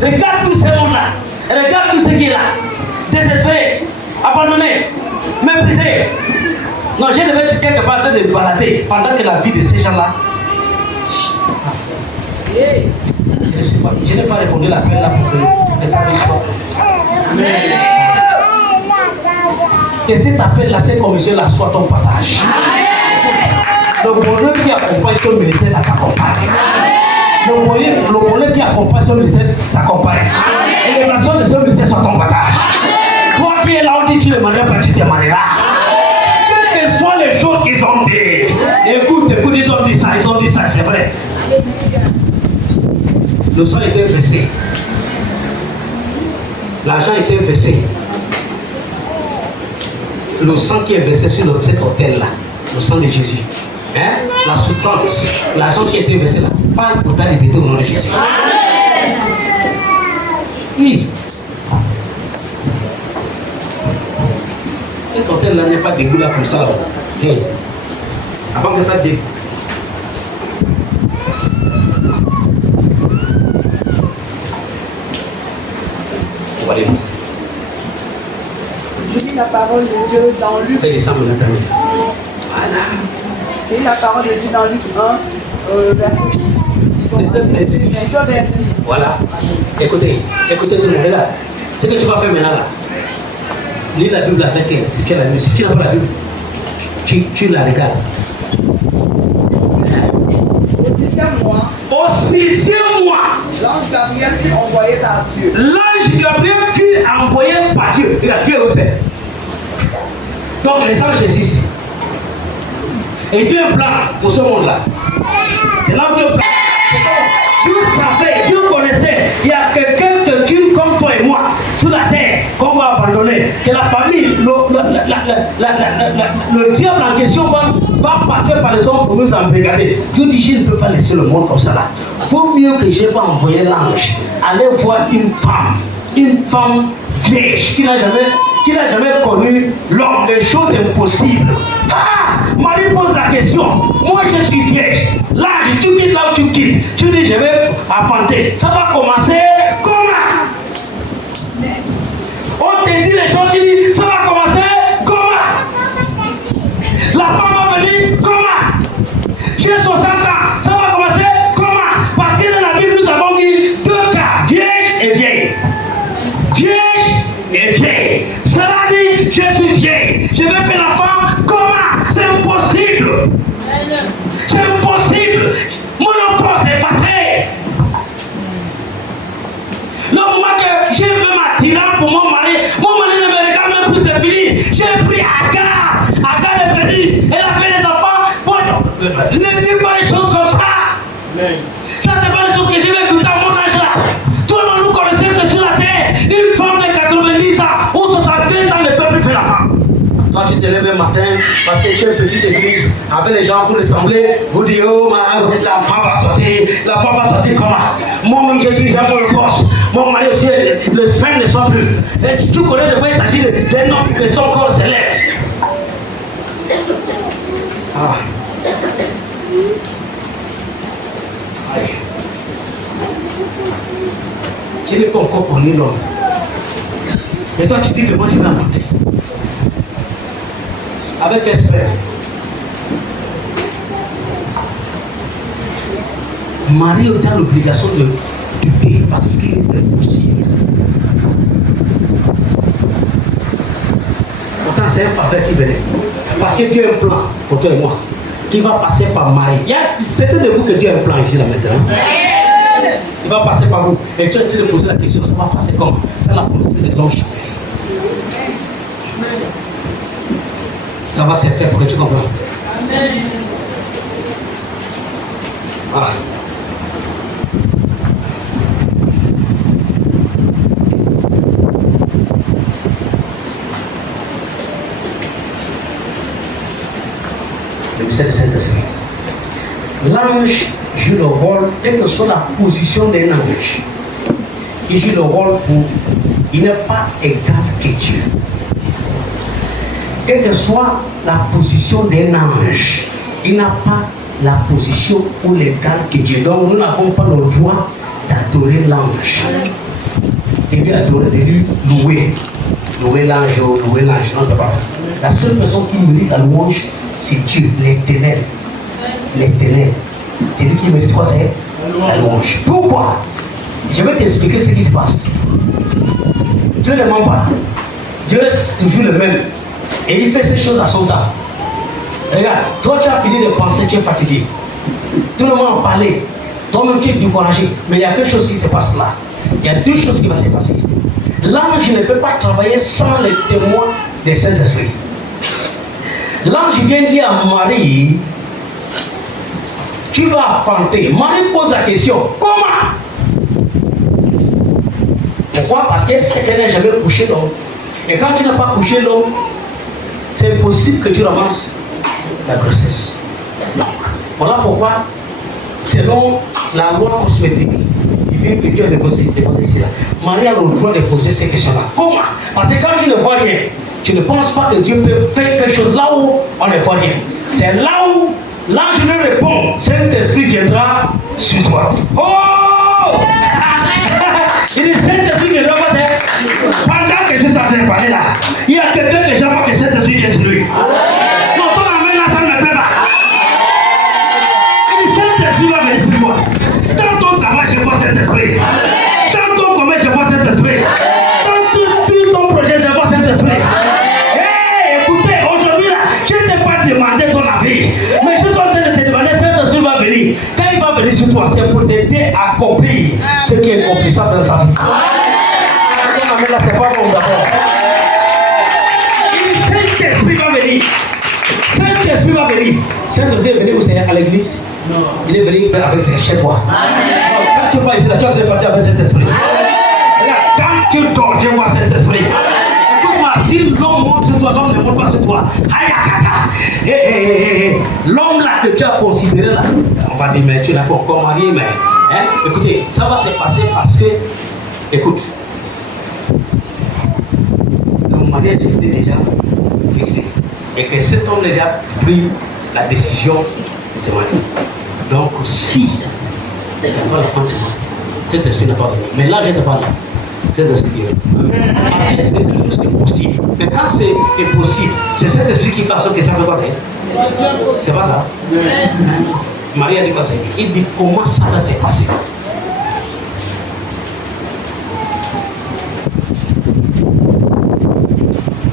Regarde tous ces mondes-là. Regarde tout ce qui est là. Désespéré, abandonné, méprisé. Non, je devais être quelque part en train de balader pendant que la vie de ces gens-là. Je n'ai pas répondu à l'appel là pour que les parents soient. Amen. Que cet appel-là, cette commission-là soit ton partage. Le bonheur qui accompagne son ministère t'accompagne. Le bonheur qui accompagne son ministère t'accompagne. Et les nations de ce ministère sont ton partage. Toi qui es là, on dit tu ne demanderas pas, tu te demanderas. Quelles que soient les choses qu'ils ont dit. Écoute, ils ont dit ça, c'est vrai. Le sang était versé. L'argent était versé. Le sang qui est versé sur cet hôtel-là, le sang de Jésus. Hein? La souffrance, l'argent qui était versé là, pas pour ta liberté au nom de Jésus. Oui. Cet hôtel-là n'est pas dégoût là comme ça. Hey. Avant que ça dégoûte. Je lis la parole de Dieu dans Luc. Voilà. Je lis la parole de Dieu dans Luc 1, verset 6. Verset 6. Voilà. Écoutez tout le monde là. Ce que tu vas faire maintenant là. Lis la Bible avec elle. Si tu as la Bible, si tu n'as pas la Bible, tu la regardes. Au sixième mois, l'ange Gabriel fut envoyé par Dieu. L'ange Gabriel fut envoyé par Dieu. Regarde, Dieu aussi. Donc les anges existent. Et Dieu a un plan pour ce monde-là. C'est là où Dieu plan. Dieu savait, Dieu connaissait. Il y a quelqu'un de Dieu comme toi et moi sur la terre qu'on va abandonner. Que la famille, le diable en question va passer par les hommes pour nous embrigader. Dieu dit, je ne peux pas laisser le monde comme ça là. Il faut mieux que je vais envoyer l'ange. Aller voir une femme vierge qui n'a jamais connu l'homme, des choses impossibles. Ah, Marie pose la question. Moi je suis vierge. L'âge, tu quittes là où tu quittes. Tu dis je vais affronter. Ça va commencer comment? On te dit les choses qui disent ça va commencer comment? La femme va venir comment? J'ai 60 ans. Ça va commencer comment? Parce que dans la Bible nous avons dit deux cas, vierge et vieille. Vierge et vieille. Cela dit, je suis vieille. Je vais faire la femme comment? C'est impossible. Agar est venue, elle a fait les enfants. Bon, ne dis pas les choses comme ça. Ça, c'est pas les choses que j'ai vécues à mon âge là. Tout le monde nous connaissait que sur la terre, une femme de 90 ans ou 75 ans ne peut plus faire la femme. Toi, tu te lèves un matin parce que tu es une petite église avec les gens pour ressembler. Vous dites, oh, la femme va sortir. La femme va sortir comment? Moi-même, je suis déjà pour le poste. Mon mari aussi, le sperme ne sort plus. Et tu connais de quoi il s'agit d'un homme que son corps s'élève. Ah. Allez. Tu n'es pas encore connu l'homme. Et toi, tu dis que moi, tu vas monter. Avec esprit. Marie a l'obligation de payer parce qu'il est possible. Pourtant, c'est un faveur qui venait. Parce que Dieu a un plan pour toi et moi qui va passer par Marie. C'est de vous que Dieu a un plan ici là maintenant. Il va passer par vous. Et tu as été de poser la question, ça va passer comment? C'est la police de l'ange. Ça va se faire pour que tu comprennes. Voilà. Le mystère de Saint-Esprit. L'ange joue le rôle, quelle que soit la position d'un ange, il joue le rôle pour. Il n'est pas égal que Dieu. Quelle que soit la position d'un ange, il n'a pas la position ou l'égal que Dieu. Donc nous n'avons pas le droit d'adorer l'ange. Et lui adorer, de lui louer. Louer l'ange, louer l'ange. Non, pas. La seule personne qui mérite la louange, c'est Dieu, l'Éternel. L'Éternel. C'est lui qui mérite quoi, c'est la louange. Pourquoi? Je vais t'expliquer ce qui se passe. Dieu ne ment pas. Dieu est toujours le même. Et il fait ces choses à son temps. Regarde, toi tu as fini de penser, tu es fatigué. Tout le monde en parlait. Toi-même tu es découragé. Mais il y a quelque chose qui se passe là. Il y a deux choses qui vont se passer. L'ange ne peut pas travailler sans les témoins des Saint-Esprit. L'ange vient dire à Marie, tu vas affronter. Marie pose la question, comment? Pourquoi? Parce qu'elle sait qu'elle n'a jamais couché l'homme. Et quand tu n'as pas couché l'homme, c'est impossible que tu ramasses la grossesse. Donc, voilà pourquoi, selon la loi cosmétique, il vient que Dieu a déposé ici là. Marie a le droit de poser ces questions-là. Comment? Parce que quand tu ne vois rien, tu ne penses pas que Dieu peut faire quelque chose là où on ne voit rien. C'est là où l'ange lui répond, Saint-Esprit viendra sur toi. Oh! Il dit Saint-Esprit viendra passer. Pendant que je suis en train de parler là, il y a quelqu'un que j'aime pas que Saint-Esprit vienne sur lui. Non, ton amène là, ça ne me plaît pas. Il dit Saint-Esprit va venir sur toi. Dans ton travail, je vois Saint-Esprit. Dans ton commerce, je vois Saint-Esprit. Dans tout ton projet, je vois Saint-Esprit. Hey, écoutez, aujourd'hui là, je ne t'ai pas demandé ton avis. Mais je suis en train de te demander, Saint-Esprit va venir. Quand il va venir sur toi, c'est pour t'aider à accomplir ce qui est accomplissable dans ta vie. Là, c'est pas bon d'abord. Il dit Saint-Esprit va venir. Saint-Esprit va venir. Saint-Esprit est venu où c'est à l'église? Non. Il est venu avec chez toi. Quand tu vas ici, là, tu vas partir avec Saint-Esprit. Regarde, quand tu dors, je vois Saint-Esprit. Écoute-moi, si l'homme monte sur toi, l'homme ne monte pas sur toi. L'homme là que tu as considéré là, on va dire, mais tu n'as pas encore marié, mais hein? Écoutez, ça va se passer parce que, écoute, le mariage est déjà fixé et que cet homme a déjà pris la décision de marier. Donc, si tu n'as pas la femme, cet esprit n'a pas venu. Mais là, je te parle. Cet esprit qui est. C'est toujours possible. Mais quand c'est impossible, c'est cet esprit qui fait ce que ça peut passer. C'est pas ça. Marie a dit quoi? Il dit comment ça va se passer.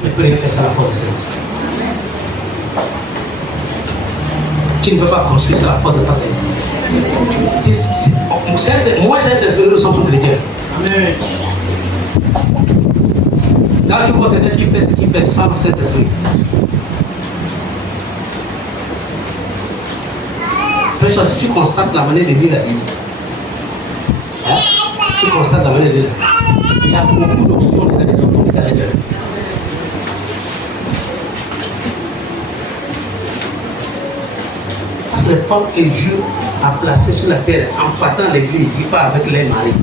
Tu peux rien faire ça à la force de Saint-Esprit. Tu ne peux pas construire ça à la force de ta Saint-Esprit. Moi, Saint-Esprit, nous sommes pour l'éternel. Amen. Quand tu vois quelqu'un qui fait ce qu'il fait sans cet esprit, si tu constates la manière de vivre la vie, tu constates la manière de vivre, il y a beaucoup d'options dans ton état de cœur. Parce que les femmes que Dieu a placées sur la terre en partant l'église, il part avec les maris.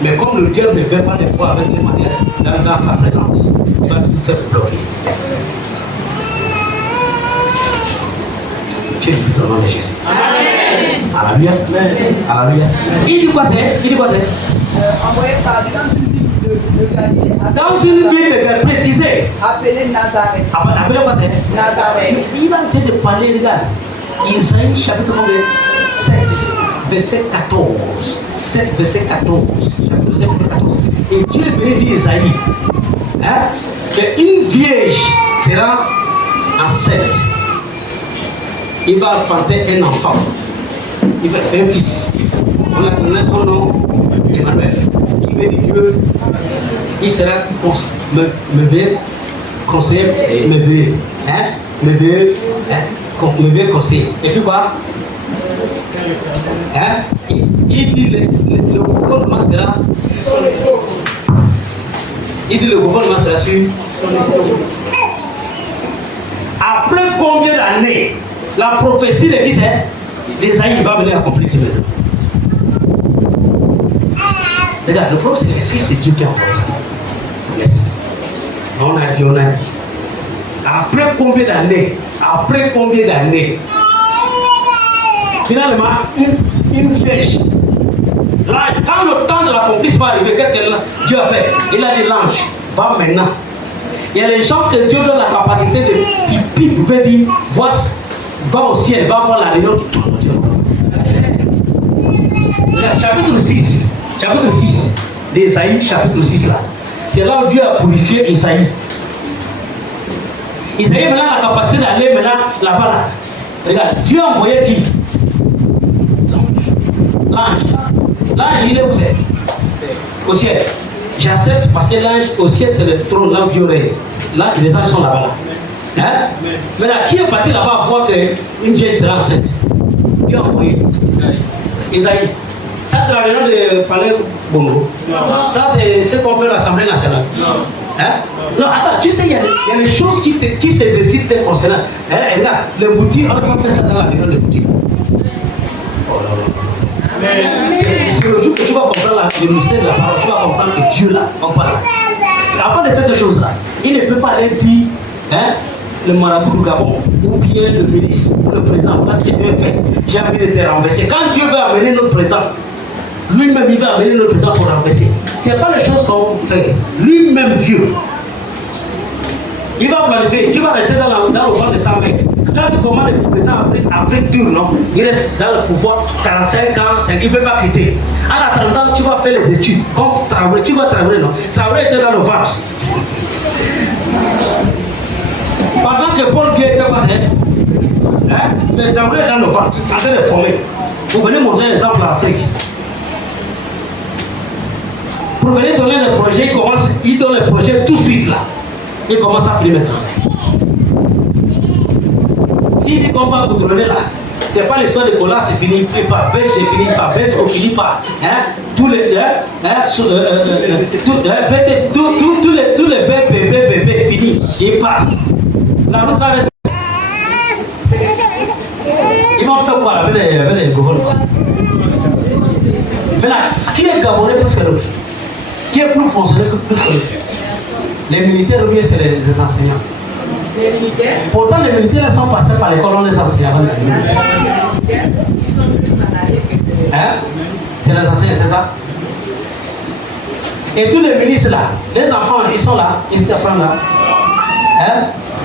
Mais comme le diable ne veut pas les voir avec les maris dans sa présence, il va tout faire pleurer. Tu es le nom de Jésus. Amen. Alléluia. Alléluia. Il dit quoi c'est? Il dit quoi c'est? Envoyé par dans une ville de Galilée. Dans une ville de Galilée, précisé. Appelé Nazareth. Appelé quoi c'est? Nazareth. Il va essayer de parler, regarde. Isaïe chapitre 7, verset 14. 7, verset 14. Chapitre 7, verset 14. Et Dieu veut dire Isaïe qu'une vierge sera enceinte. Il va enfanter un enfant. Il va faire un fils. On a donné son nom, Emmanuel, qui veut dire Dieu. Il sera me conseiller, me veut conseiller. Et puis quoi? Il dit le gouvernement sera. Il dit le gouvernement sera sur. Après combien d'années la prophétie de qui c'est? D'Ésaïe va venir accomplir ce maintenant. Regarde, le problème c'est l'esprit, c'est Dieu qui a envoyé ça. Yes. On a dit. Après combien d'années? Finalement, une flèche. Là, quand le temps de l'accomplissement va arriver, qu'est-ce que Dieu a fait? Il a dit l'ange, va maintenant. Il y a des gens que Dieu donne la capacité de pipe, veut dire, va au ciel, va voir la réunion qui tourne. Chapitre 6 d'Ésaïe, chapitre 6 là. C'est là où Dieu a purifié Isaïe. Isaïe maintenant a la capacité d'aller maintenant là-bas là. Regarde, Dieu a envoyé qui? L'ange. L'ange il est où c'est? Au ciel. J'accepte parce que l'ange au ciel c'est le trône là où Dieu est. Là les anges sont là-bas là. Maintenant qui est parti là-bas voir qu'une vieille sera enceinte? Dieu a envoyé Isaïe. Ça c'est la réunion de Palais Bongo. Ça c'est ce qu'on fait à l'Assemblée nationale. Non, attends, tu sais, il y a des choses qui se décident concernant. Regarde, le boutique, on va faire ça dans la réunion de boutique. Oh là là. C'est le jour que tu vas comprendre le mystère de la parole, tu vas comprendre que Dieu là, on parle. Après de faire ces choses là, il ne peut pas aller dire, le marabout du Gabon, ou bien le ministre, ou le président, parce que Dieu fait, j'ai envie de te renverser. Quand Dieu veut amener notre président, lui-même il va amener notre président pour renverser. Ce n'est pas les choses qu'on fait. Lui-même Dieu. Il va planifier. Tu vas rester dans le fond de ta main. Quand tu commandes le président Afrique dure, non? Il reste dans le pouvoir 45 ans, il ne veut pas quitter. En attendant, tu vas faire les études. Comme Traoré, tu vas travailler, non? Traoré était dans le ventre. Pendant que Paul Biya était passé, mais Traoré est dans le ventre, en train de former. Vous venez montrer un exemple en Afrique. Pour venir donner des projets, il donne les projets tout de suite là. Il commence à prier maintenant. S'il dit qu'on va vous donner là, ce n'est pas l'histoire de Colas, c'est fini par Belge, c'est fini par Belge, on finit par tous les bébés fini, il part. La route va rester. Ils vont faire quoi avec les gouvernements? Maintenant, qui est Gabonais plus que l'autre? Qui est plus fonctionnaire que plus que l'autre? Les militaires ou bien c'est les enseignants? Les militaires. Pourtant, les militaires sont passés par l'école, on les enseigne avant les militaires. Ils sont plus salariés que les. C'est les enseignants, c'est ça? Et tous les ministres là, les enfants, ils sont là, ils apprennent là.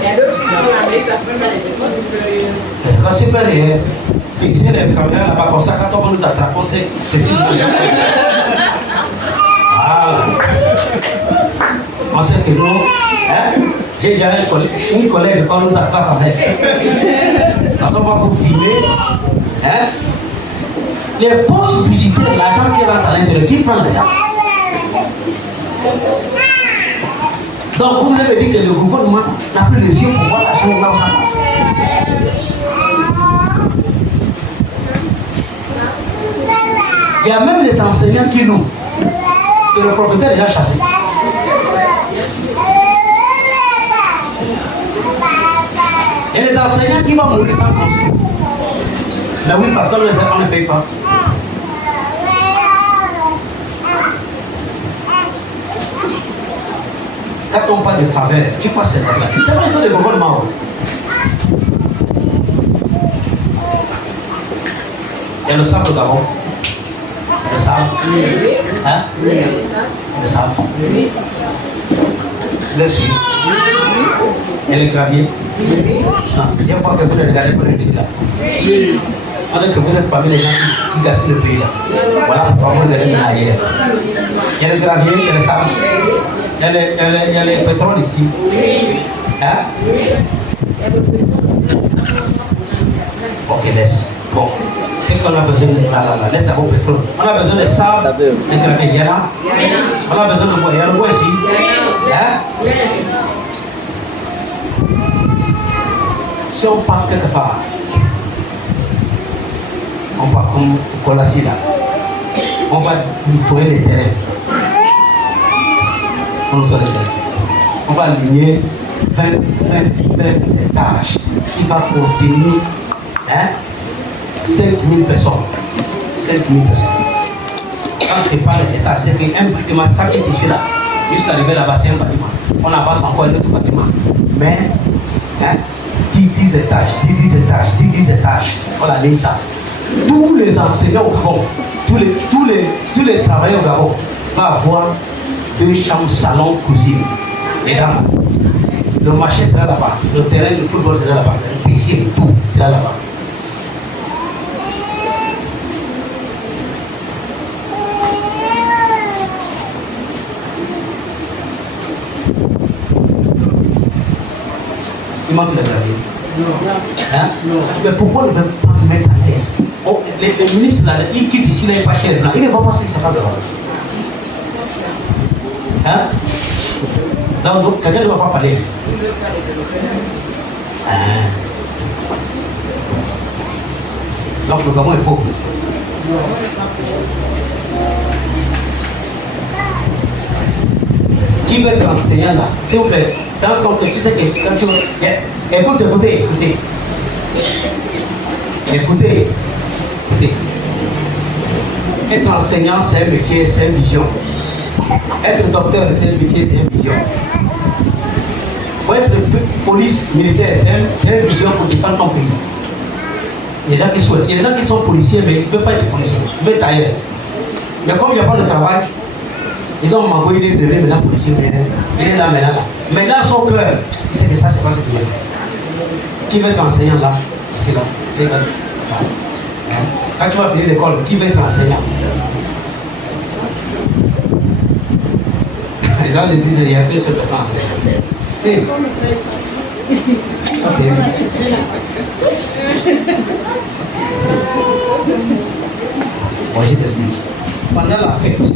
Il y a d'autres qui sont là, mais ils apprennent dans les écoles supérieures. L'école supérieure. Fixer les caméras là-bas, comme ça, quand on va nous attraper, c'est si. On sait que nous, j'ai déjà une collègue quand nous attrape avec. Parce qu'on va vous filmer. Les postes budgétaires, l'argent qui rentre à l'intérieur, qui prend l'argent? Donc vous allez me dire que le gouvernement n'a plus les yeux pour voir la chose là où ça va. Il y a même les enseignants qui louent. Que le propriétaire est déjà chassé. Et les enseignants qui vont mourir sans cause. Mais oui, parce qu'on ne paye pas. Quand on parle de faveur, tu crois que c'est vrai? C'est vrai, ils sont des gouvernements. Il y a le sable d'abord. Le sable. Hein? Le sable. Le suivre. Et le gravier. Non, il y a pas que vous ne regardez pas le petit là. Peut-être que vous êtes parmi les gens qui gaspillent le pays là. Voilà pourquoi vous regardez ailleurs. Il y a le gravier, il y a le sable. Il y a le pétrole ici. Hein? Ok, laisse. Bon, qu'est-ce qu'on a besoin de là? Laisse d'abord le pétrole. On a besoin de sable, de gravier. Il y en a. On a besoin de bois. Il y a le bois ici. Hein? Si on passe quelque part, on va comme Colassi là, on va nettoyer les terrains. On va aligner 20 étages qui va contenir 5 000 personnes. 5 000 personnes. Quand tu parles d'étage, c'est qu'un bâtiment, ça qui est ici là, jusqu'à arriver là-bas, c'est un bâtiment. On avance encore un autre bâtiment. Mais, 10 étages, 10 étages, 10 étages. On a dit ça. Tous les enseignants au Gabon, tous les travailleurs au Gabon vont avoir 2 chambres, salon, cuisine. Les dames, le marché sera là-bas, le terrain de football sera là-bas, le piscine, tout sera là-bas. Il manque de gravier. Hein? Mais pourquoi ne pas mettre à l'aise? Oh, les ministres là, ils quittent ici, là, ils pas chaise là. Ils ne vont pas penser que ça va de hein? Donc, quelqu'un ne va pas parler. Hein? Donc, le Gabon est pauvre. Qui veut être enseignant là? S'il vous plaît, dans ton tu sais que quand tu écoutez. Être enseignant, c'est un métier, c'est une vision. Être docteur, c'est un métier, c'est une vision. Pour être police militaire, c'est une vision pour défendre ton pays. Il y a des gens qui souhaitent, il y a des gens qui sont policiers, mais ils ne veulent pas être policiers, ils veulent être ailleurs. Mais comme il n'y a pas de travail, ils ont manqué, il est devenu maintenant policier, il est là maintenant. Mais dans son cœur, il sait que ça, c'est pas ce qu'il veut. Qui veut être enseignant là? C'est là. Quand tu vas finir l'école, qui veut être enseignant? Et là, l'église, il y a deux seules personnes enseignantes. Et... ok. Bon, je t'explique. Pendant la fête,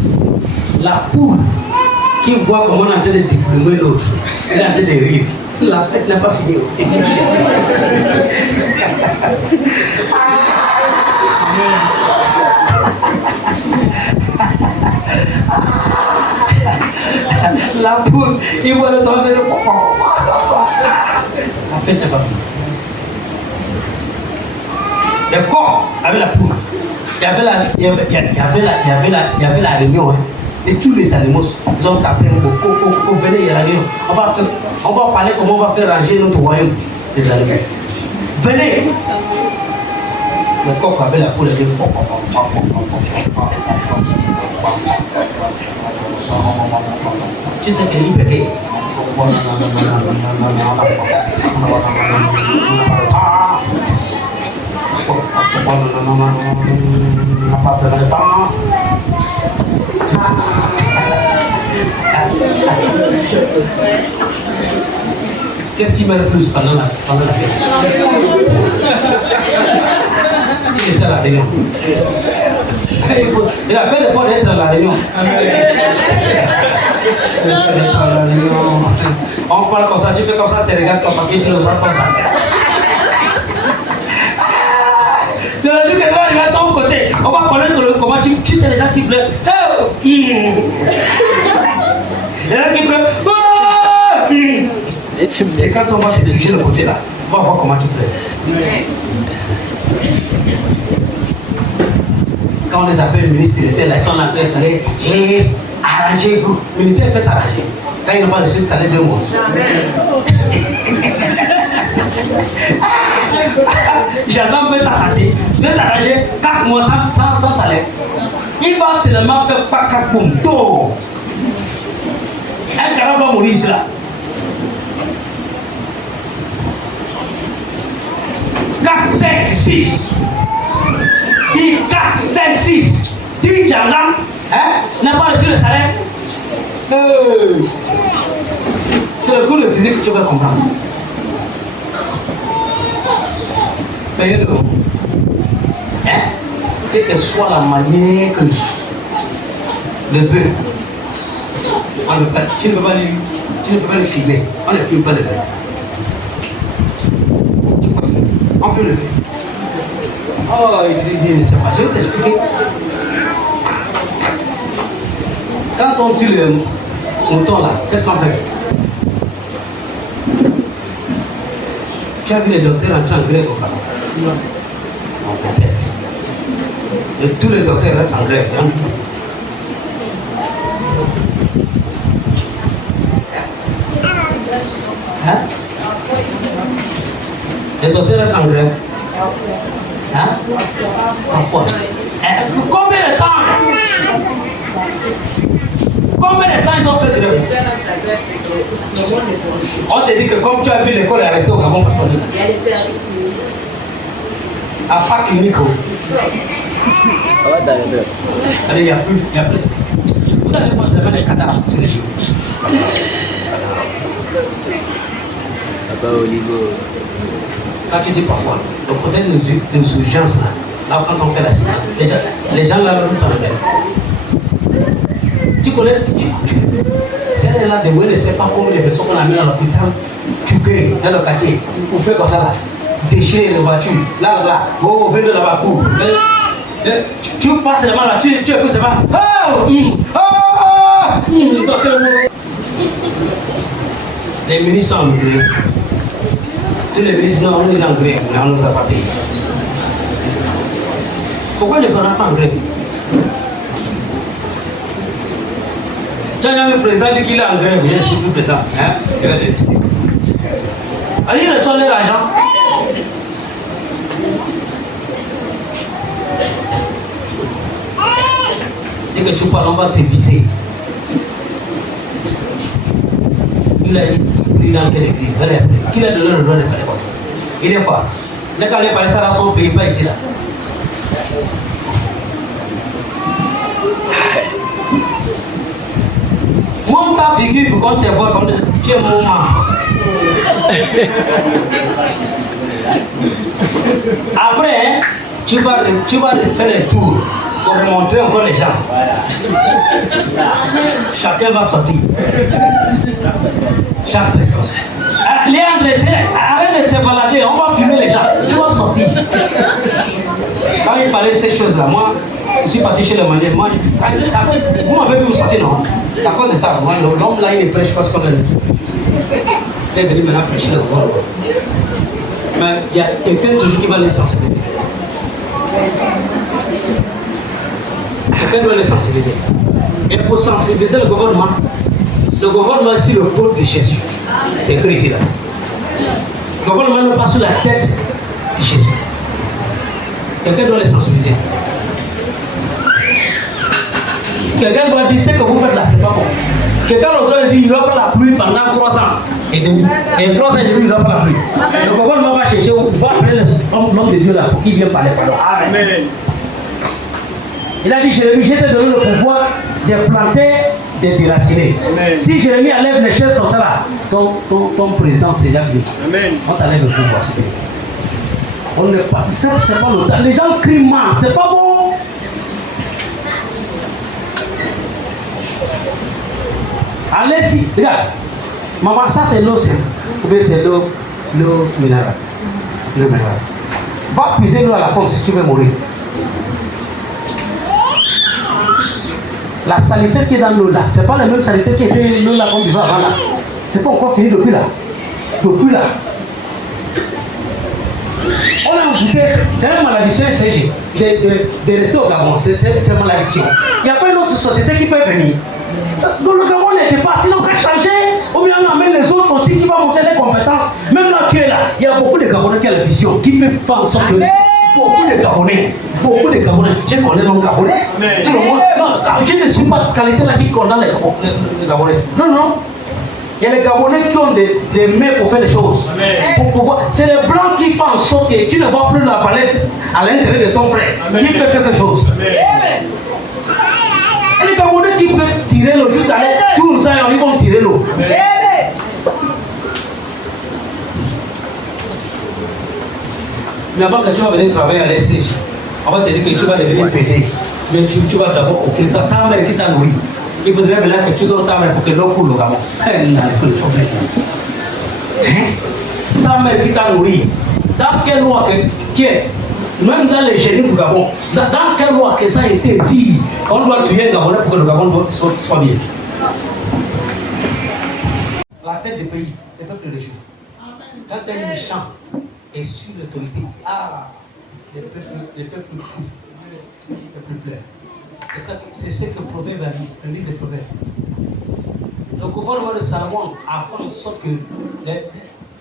la poule qui voit comment on est en train de déplumer l'autre, elle est en train de rire. La fête n'a pas fini. La poule, il voit le temps de la fête n'a pas fini. Le corps avec la poule. Il y avait la réunion. Hein. Et tous les animaux, ils ont tapé un peu. Venez, il y a la réunion. On va parler comment on va faire ranger notre royaume des animaux. Venez. Le coq avait la poule. Tu sais qu'elle est bébé. Qu'est-ce qui m'a le plus pendant la fête? Il était à la réunion. Il a fait l'effort d'être à la réunion. On parle comme ça, tu fais comme ça, tu regardes comme parce que tu ne vois pas ça. C'est le truc que ça va arriver à ton côté. On va connaître comment tu sais les gens qui pleurent. Les gens qui pleurent. Et quand on va se toucher le côté là, on va voir comment tu pleures. Quand on les appelle le ministre directeur, là, ils sont en train de faire arrangez-vous. Le militaire peut s'arranger. Quand ils n'ont pas reçu de salaire de mois. J'adore peut s'arranger. Je vais s'arranger 4 mois sans salaire. Il va seulement faire pas 4 boum. Un carreau va mourir ici là. 4, 5, 6. Dis 4, 5, 6. Dis gendarme, n'a pas reçu le salaire. C'est le coup de physique que tu vas comprendre. Payez-le. Quelle que soit la manière que le bœuf, tu ne peux pas le filmer. On ne filme pas le bœuf. On peut le faire. Oh, il dit, ne sais pas. Je vais t'expliquer. Quand on tue le mouton là, qu'est-ce qu'on fait? Tu as vu les docteurs entrer en grève au Canada? Non. On complète. Et tous les docteurs restent en grève. Hein? Les docteurs restent en grève. Hein? Pourquoi? Combien de temps? Combien de temps ils ont fait grève? On te dit que comme tu as vu l'école arrêtée au Gabon, il y a les services minimaux. À Pâques unique. Allez, il n'y a plus. Vous allez pas se mettre des cadavres tous les jours. Quand tu dis parfois, le côté des urgences là, quand on fait la signal, les gens là, tu connais, celle-là de Welle, c'est pas comme les personnes qu'on a mis dans l'hôpital, tu payes dans le quartier, on fait comme ça là, déchirer les voitures, là, oh, venez là-bas, pour. Tu passes seulement là, tu écoutes seulement, les ministres sont en grève. Tous les ministres, non, on est en grève, mais on ne va pas payer. Pourquoi ne prendra pas en grève? Tu as jamais le président dit qu'il est en grève, je ne suis plus président. Il va te rester. Allez, ils reçoivent leur argent. Dès que tu parles, on va te viser. Il a dit dans quelle église? Qui a donné le droit de parler comme ça? Il n'est pas. Dès qu'on est parlé ça dans son pays, pas ici là. Monte ta figure pour qu'on te voit comme tu es mon maman. Après, tu vas faire les tours pour montrer encore les gens. Chacun va sortir. Chaque personne. Léandre, arrête de se balader, on va filmer les gens. Tu vas sortir. Quand il parlait de ces choses-là, moi, je suis parti chez le manier. Moi, vous m'avez vu vous sortir, non? C'est à cause de ça. L'homme là, il est prêche parce qu'on a dit. Il est venu maintenant prêcher le roi. Mais il y a quelqu'un toujours qui va les sensibiliser. Quelqu'un doit les sensibiliser. Et pour sensibiliser le gouvernement est sur le pôle de Jésus. C'est écrit ici là. Le gouvernement n'est pas sur la tête de Jésus. Quelqu'un doit les sensibiliser. Quelqu'un doit dire ce que vous faites là, c'est pas bon. Quelqu'un doit dire il n'y aura pas la pluie pendant 3 ans et demi. Et 3 ans et demi, il n'y aura pas la pluie. Le gouvernement va chercher, va appeler l'homme de Dieu là pour qu'il vienne parler. Amen. Il a dit, Jérémie, je t'ai donné le pouvoir de planter, de déraciner. Si Jérémie enlève les chaises comme ça là, ton président c'est déjà fini. On t'enlève le pouvoir. On n'est pas, c'est pas le temps. Les gens crient mal, c'est pas bon. Allez-y, regarde. Maman, ça c'est l'eau simple. Ou bien c'est l'eau minérale. L'eau minérale. Va puiser l'eau à la pompe si tu veux mourir. La saleté qui est dans l'eau là, c'est pas la même saleté qui était l'eau là qu'on buvait avant là. C'est pas encore fini depuis là. Depuis là. On a goûté, c'est une malédiction SG de rester au Gabon, c'est une malédiction. Il n'y a pas une autre société qui peut venir. Donc le Gabon n'était pas, sinon on va changer, ou bien on amène les autres aussi qui vont monter les compétences. Même là tu es là, il y a beaucoup de Gabonais qui ont la vision, qui peuvent faire en sorte que beaucoup de Gabonais, je connais l'homme Gabonais, tout le monde, non, je ne suis pas de qualité là qui condamne les Gabonais. Non. Il y a les Gabonais qui ont des mains pour faire les choses. C'est les Blancs qui font en sorte que tu ne vois plus la palette à l'intérieur de ton frère. Qui peut faire quelque chose. Et les Gabonais qui peuvent tirer l'eau, juste aller, tous les ans, ils vont tirer l'eau. Mais avant que tu vas venir travailler à l'SCJ, on va te dire que tu vas devenir pété. Mais tu vas d'abord offrir ta mère qui t'a nourri. Il faudrait maintenant que tu donnes ta mère pour que l'eau coule au Gabon. Elle n'a pas de problème. Ta mère qui t'a nourri. Dans quelle loi qui est, même dans les génies du Gabon, dans quelle loi que ça a été dit qu'on doit tuer un Gabonais pour que le Gabon soit bien. La tête du pays, le peuple de Dieu. Quand un méchant est sur l'autorité, le peuple fou, le peuple pleure. C'est ce que Proverbe a dit, le livre de Proverbe. Le gouvernement de Salomon a fait en sorte que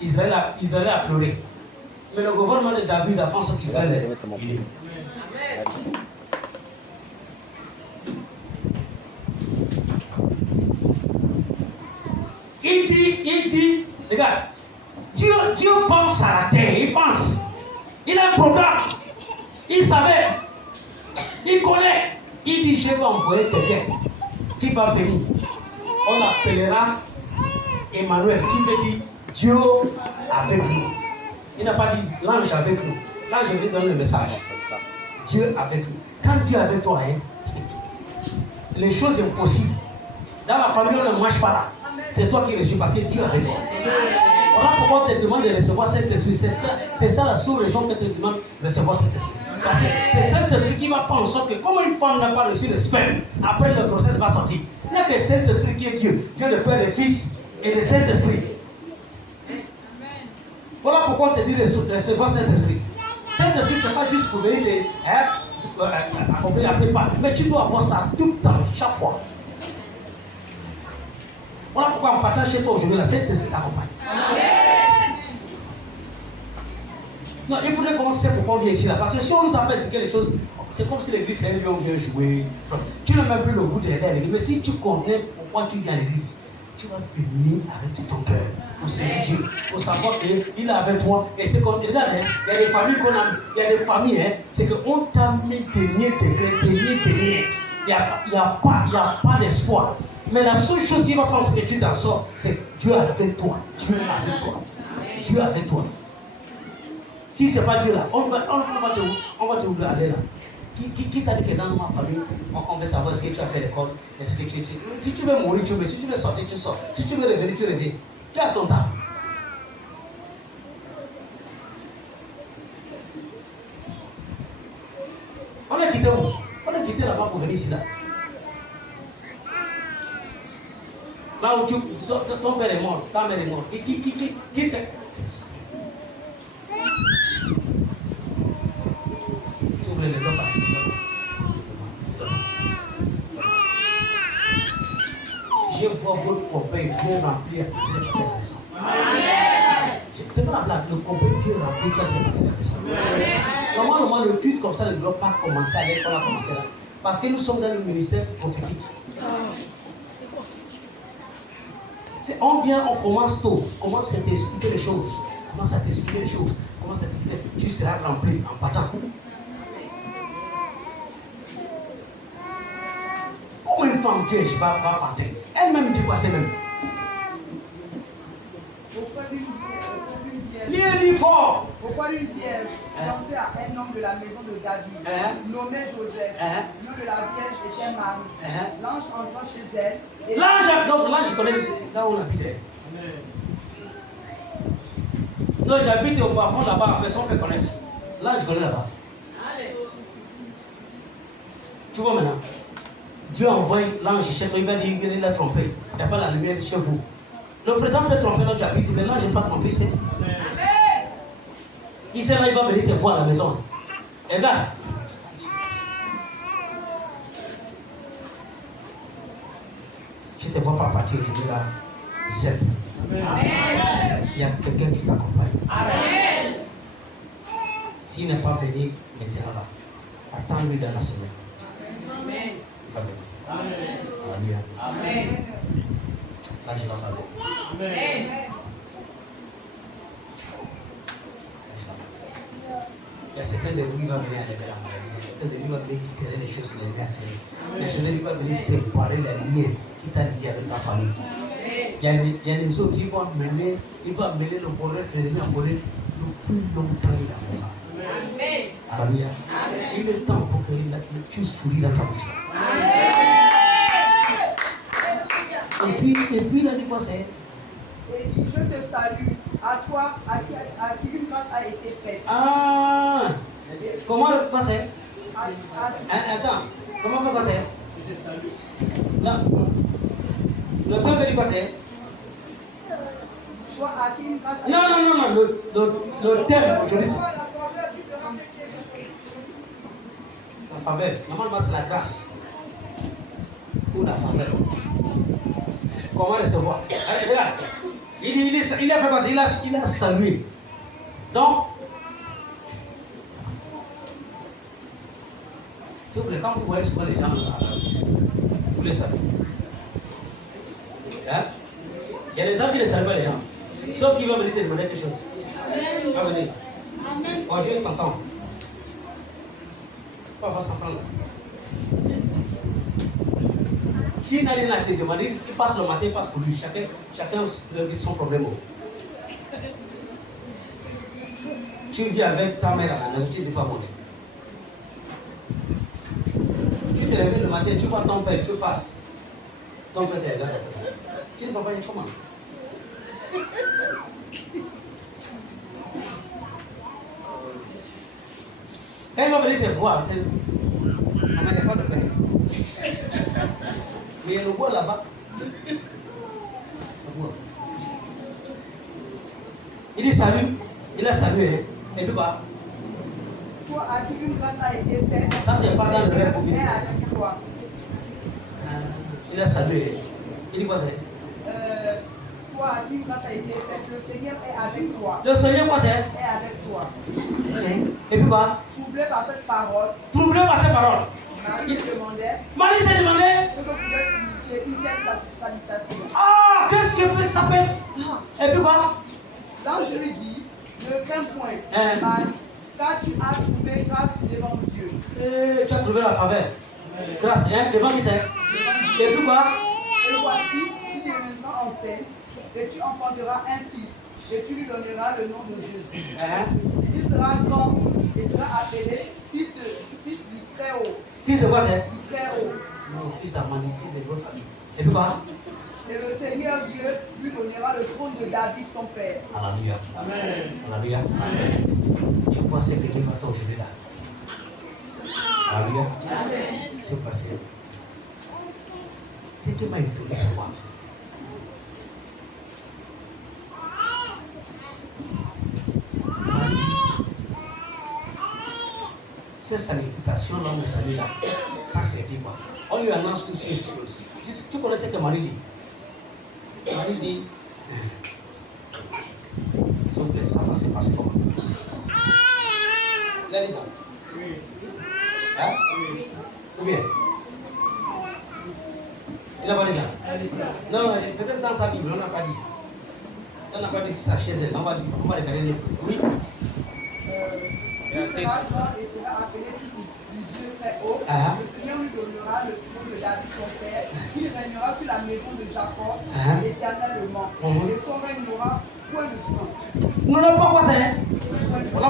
Israël a pleuré. Mais le gouvernement de David a fait en sorte qu'Israël est libre. Il dit, regarde, Dieu pense à la terre, il pense. Il a un programme. Il savait. Il connaît. Il dit, je vais envoyer quelqu'un qui va venir. On l'appellera Emmanuel, qui veut dire Dieu avec nous. Il n'a pas dit l'ange avec nous. L'ange veut donner le message. Dieu avec nous. Quand Dieu est avec toi, les choses impossibles. Dans la famille, on ne marche pas là. C'est toi qui reçois parce que Dieu est avec toi. Voilà pourquoi on te demande de recevoir cet esprit. C'est ça la seule raison que tu te demandes de recevoir cet esprit. Parce que c'est cet esprit qui va faire en sorte que, comme une femme n'a pas reçu le sperme, après le grossesse va sortir. Il n'y a que cet esprit qui est Dieu. Dieu le Père, le Fils et le Saint-Esprit. Voilà pourquoi on te dit de recevoir cet esprit. Cet esprit, ce n'est pas juste pour venir après pas. Mais tu dois avoir ça tout le temps, chaque fois. Voilà pourquoi on partage chez toi aujourd'hui, là, cet esprit t'accompagne. Non, il faudrait qu'on sait pourquoi on vient ici là. Parce que si on nous appelle expliquer les choses, c'est comme si l'église c'est un lieu où on vient jouer. Tu n'as même plus le goût de l'église. Mais si tu connais pourquoi tu viens à l'église, tu vas venir avec tout ton cœur pour servir Dieu, pour savoir qu'il est avec toi. Et c'est comme, regarde, il y a des familles qu'on a, il y a des familles, c'est qu'on t'a mis tenir. Il n'y a pas d'espoir. Mais la seule chose qui va faire ce que tu t'en sors, c'est Dieu avec toi. Dieu avec toi. Dieu avec toi. Si ce n'est pas Dieu là, on va te ouvrir aller là. Qui t'a dit que dans ma famille, on veut savoir ce que tu as fait l'école, est-ce que si tu veux mourir, tu veux. Si tu veux sortir, tu sors. Si tu veux revenir, tu reviens. Tu as ton temps. On a quitté où? On a quitté là-bas pour venir ici là. Là où ton père est mort, ta mère est morte. Et qui c'est? Je vois votre copain bien rempli à toutes les personnes. C'est pas la blague, le copain bien rempli à toutes les personnes. Normalement, le culte comme ça ne doit pas commencer avec ce qu'on a commencé là. Parce que nous sommes dans le ministère prophétique. On vient, on commence tôt. On commence à t'expliquer les choses. Tu seras rempli en partant. Comme une femme vierge va partir. Elle-même dit quoi, c'est même. Lis fort. Pourquoi une vierge pensait à un homme de la maison de David, nommé Joseph, nom de la vierge était Marie. L'ange entra chez elle. L'ange connaît là où on habitait. Non, j'habite au plafond là-bas, personne ne peut connaître. Là, je connais là-bas. Tu vois maintenant, Dieu envoie l'ange chez toi, il va dire qu'il l'a trompé. Il n'y a pas la lumière chez vous. Le président peut tromper là où j'habite, mais l'ange n'est pas trompé, c'est. Il sait là, il va venir te voir à la maison. Et là, je te vois pas partir aujourd'hui là, seul. Il y a quelqu'un qui t'accompagne. S'il n'est pas venu maintenant là, attends-lui dans la semaine. Amen. Alléluia. Amen. Là, je vais parler. Amen. Il y a certains de vous qui vont venir enlever la maladie. Certains de vous vont venir quitter les choses que les gars tiennent. Il y a certains qui vont venir séparer la ligne qui t'a lié avec ta famille. Il y a des autres qui vont mêler le bonheur que les gens volent le plus longtemps il a fait ça. Amen. Alléluia. Il est temps pour que tu souris dans ta bouche. Et puis il a dit quoi c'est? Et dit, je te salue, à toi, à qui une grâce a été faite. Ah! Comment quoi c'est? Attends, comment quoi c'est? Là. Le peuple dit quoi c'est? Toi, à qui une grâce a été Non, non, non, non, le terme aujourd'hui. La faveur, normalement c'est la grâce. Ou la faveur. Comment recevoir? Allez, regarde. Il a fait passer, il a salué. Donc, s'il vous plaît, quand vous voyez souvent les gens, vous les saluez. Hein? Il y a des gens qui ne saluent pas les gens. Sauf qu'ils vont venir te demander quelque chose. Il va venir. Oh, Dieu est content. Pas avoir 100 francs là. Qui n'a rien à te demander, il passe le matin, il passe pour lui. Chacun leur dit son problème aussi. Tu vis avec ta mère à la neige, tu ne dis pas monter. Tu te réveilles le matin, tu vois ton père, tu passes. Ton père te regarde à ça. Tu ne vas pas dire comment. Quand il va venir te voir, il n'y a pas de peine. Mais il y a le bois là-bas. Il dit salut, il a salué, et puis bah. Toi, à qui une grâce a été faite. Ça, c'est pas dans le verbe pour est avec toi. Il a salué. Il dit quoi c'est? Toi, à qui une grâce a été faite, le Seigneur est avec toi. Le Seigneur quoi c'est? Est avec toi. Et puis bah. Troublé par cette parole. Troublé par ces paroles. Marie se demandait. Marie s'est demandé. Ce que pouvait signifier une telle salutation. Ah, qu'est-ce que peut s'appeler? Et puis quoi? L'ange lui dit, ne crains point, Marie, car tu as trouvé grâce devant Dieu. Tu as trouvé la faveur. Grâce, hein? Devant qui c'est? Et puis quoi? Et voici, tu deviendras enceinte, et tu enfanteras un fils, et tu lui donneras le nom de Jésus. Il sera grand, et sera appelé fils du Très-Haut. Fils de quoi c'est? Du Très-Haut. Non, fils d'Amani, fils de votre famille. Et puis quoi? Et le Seigneur Dieu lui donnera le trône de David, son père. Alléluia. Amen. Alléluia. Je pense que quelqu'un va t'ouvrir là. Alléluia. Amen. C'est passé. C'est que m'a étonné ce soir. Cette salutation-là, on salue là. Ça, c'est quoi? On lui annonce toutes ces choses. Tu connais ce que Marie dit? Marie dit, sauf que ça va se passer comment? Il a dit ça? Oui. Hein? Oui. Ou bien? Il n'a pas dit ça? Non, peut-être dans sa Bible, on n'a pas dit. Ça n'a pas dit ça chez elle. On va regarder. Oui. Il sera grand et sera appelé fils du Dieu Très-Haut. Le Seigneur lui donnera le trône de David son père. Il régnera sur la maison de Jacob éternellement. Et son règne n'aura point de fin. Nous n'avons pas quoi c'est. On a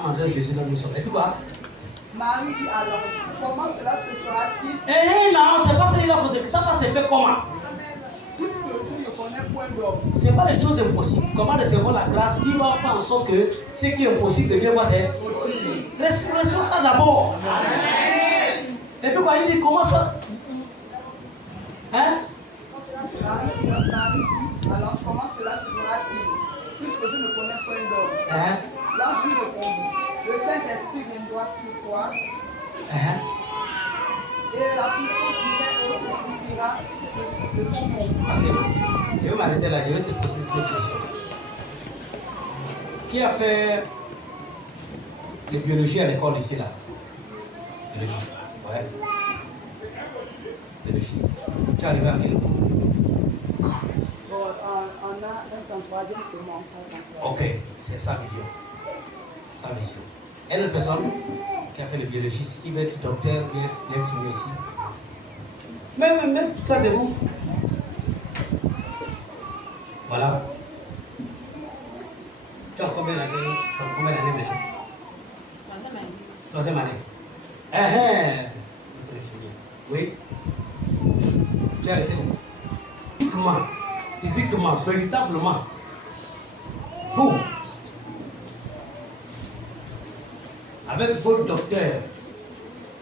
mangé Jésus dans le sommet. Et puis quoi? Marie dit alors, comment cela se fera-t-il? Eh non, c'est pas ça qu'il a posé. Ça va se faire comment? Puisque tu ne connais Ce n'est pas les choses impossibles. Comment recevoir la grâce qui va faire en sorte que ce qui est impossible devient quoi? C'est possible. Laissons ça d'abord. Et puis quand il dit comment ça? Hein? Alors comment cela se fera-t-il? Puisque je ne connais point d'homme. L'ange lui répondit, le Saint-Esprit viendra sur toi. Et la puissance du Saint-Esprit suffira de son nom. Je vais m'arrêter là, je vais te poser une question. Qui a fait de biologie à l'école ici là? Biologie. Ouais. Biologie. Tu es arrivé à quel niveau? On a un 103e semence. Ok, c'est sa vision. Sa vision. Et une personne qui a fait de biologie ici, qui veut être docteur, vient filmer ici. Même tout ça de vous. Voilà. Tu as combien d'années maintenant? Troisième année. Oui. Tu as arrêté où? Physiquement, véritablement, vous, avec votre docteur,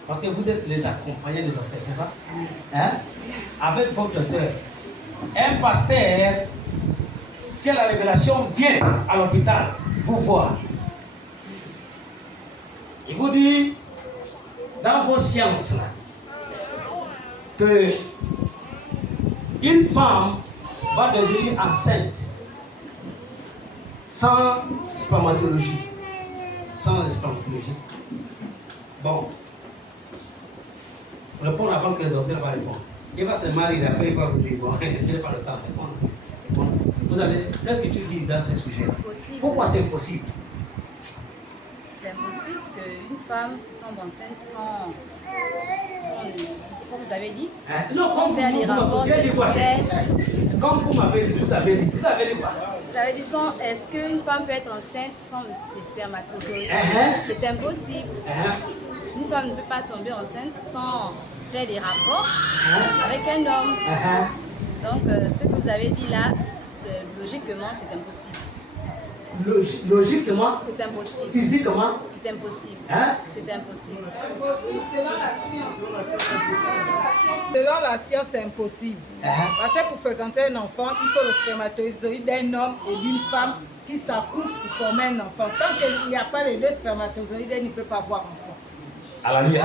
parce que vous êtes les accompagnants des docteurs, c'est ça? Avec votre docteur, un pasteur qui a la révélation vient à l'hôpital vous voir. Il vous dit, dans vos sciences, là, que une femme va devenir enceinte sans spermatologie. Sans spermatologie. Bon. Répondre avant que le docteur va répondre. Il va se marier, après il va vous dire, bon, je n'ai pas le temps de répondre. Bon. Vous allez, qu'est-ce que tu dis dans ce sujet? Pourquoi c'est impossible? C'est impossible qu'une femme tombe enceinte sans comme vous avez dit, non, sans faire les rapports sexuels. Comme vous m'avez dit, vous avez dit quoi? Vous avez dit, est-ce qu'une femme peut être enceinte sans les spermatozoïdes? C'est impossible. Une femme ne peut pas tomber enceinte sans faire des rapports avec un homme. Donc, ce que vous avez dit là, logiquement, c'est impossible. Logiquement, c'est impossible. Physiquement, c'est impossible. C'est impossible. Selon la science, c'est impossible. Parce que pour fréquenter un enfant, il faut le spermatozoïde d'un homme et d'une femme qui s'accouplent pour former un enfant. Tant qu'il n'y a pas les deux spermatozoïdes, il ne peut pas avoir enfant. Alléluia.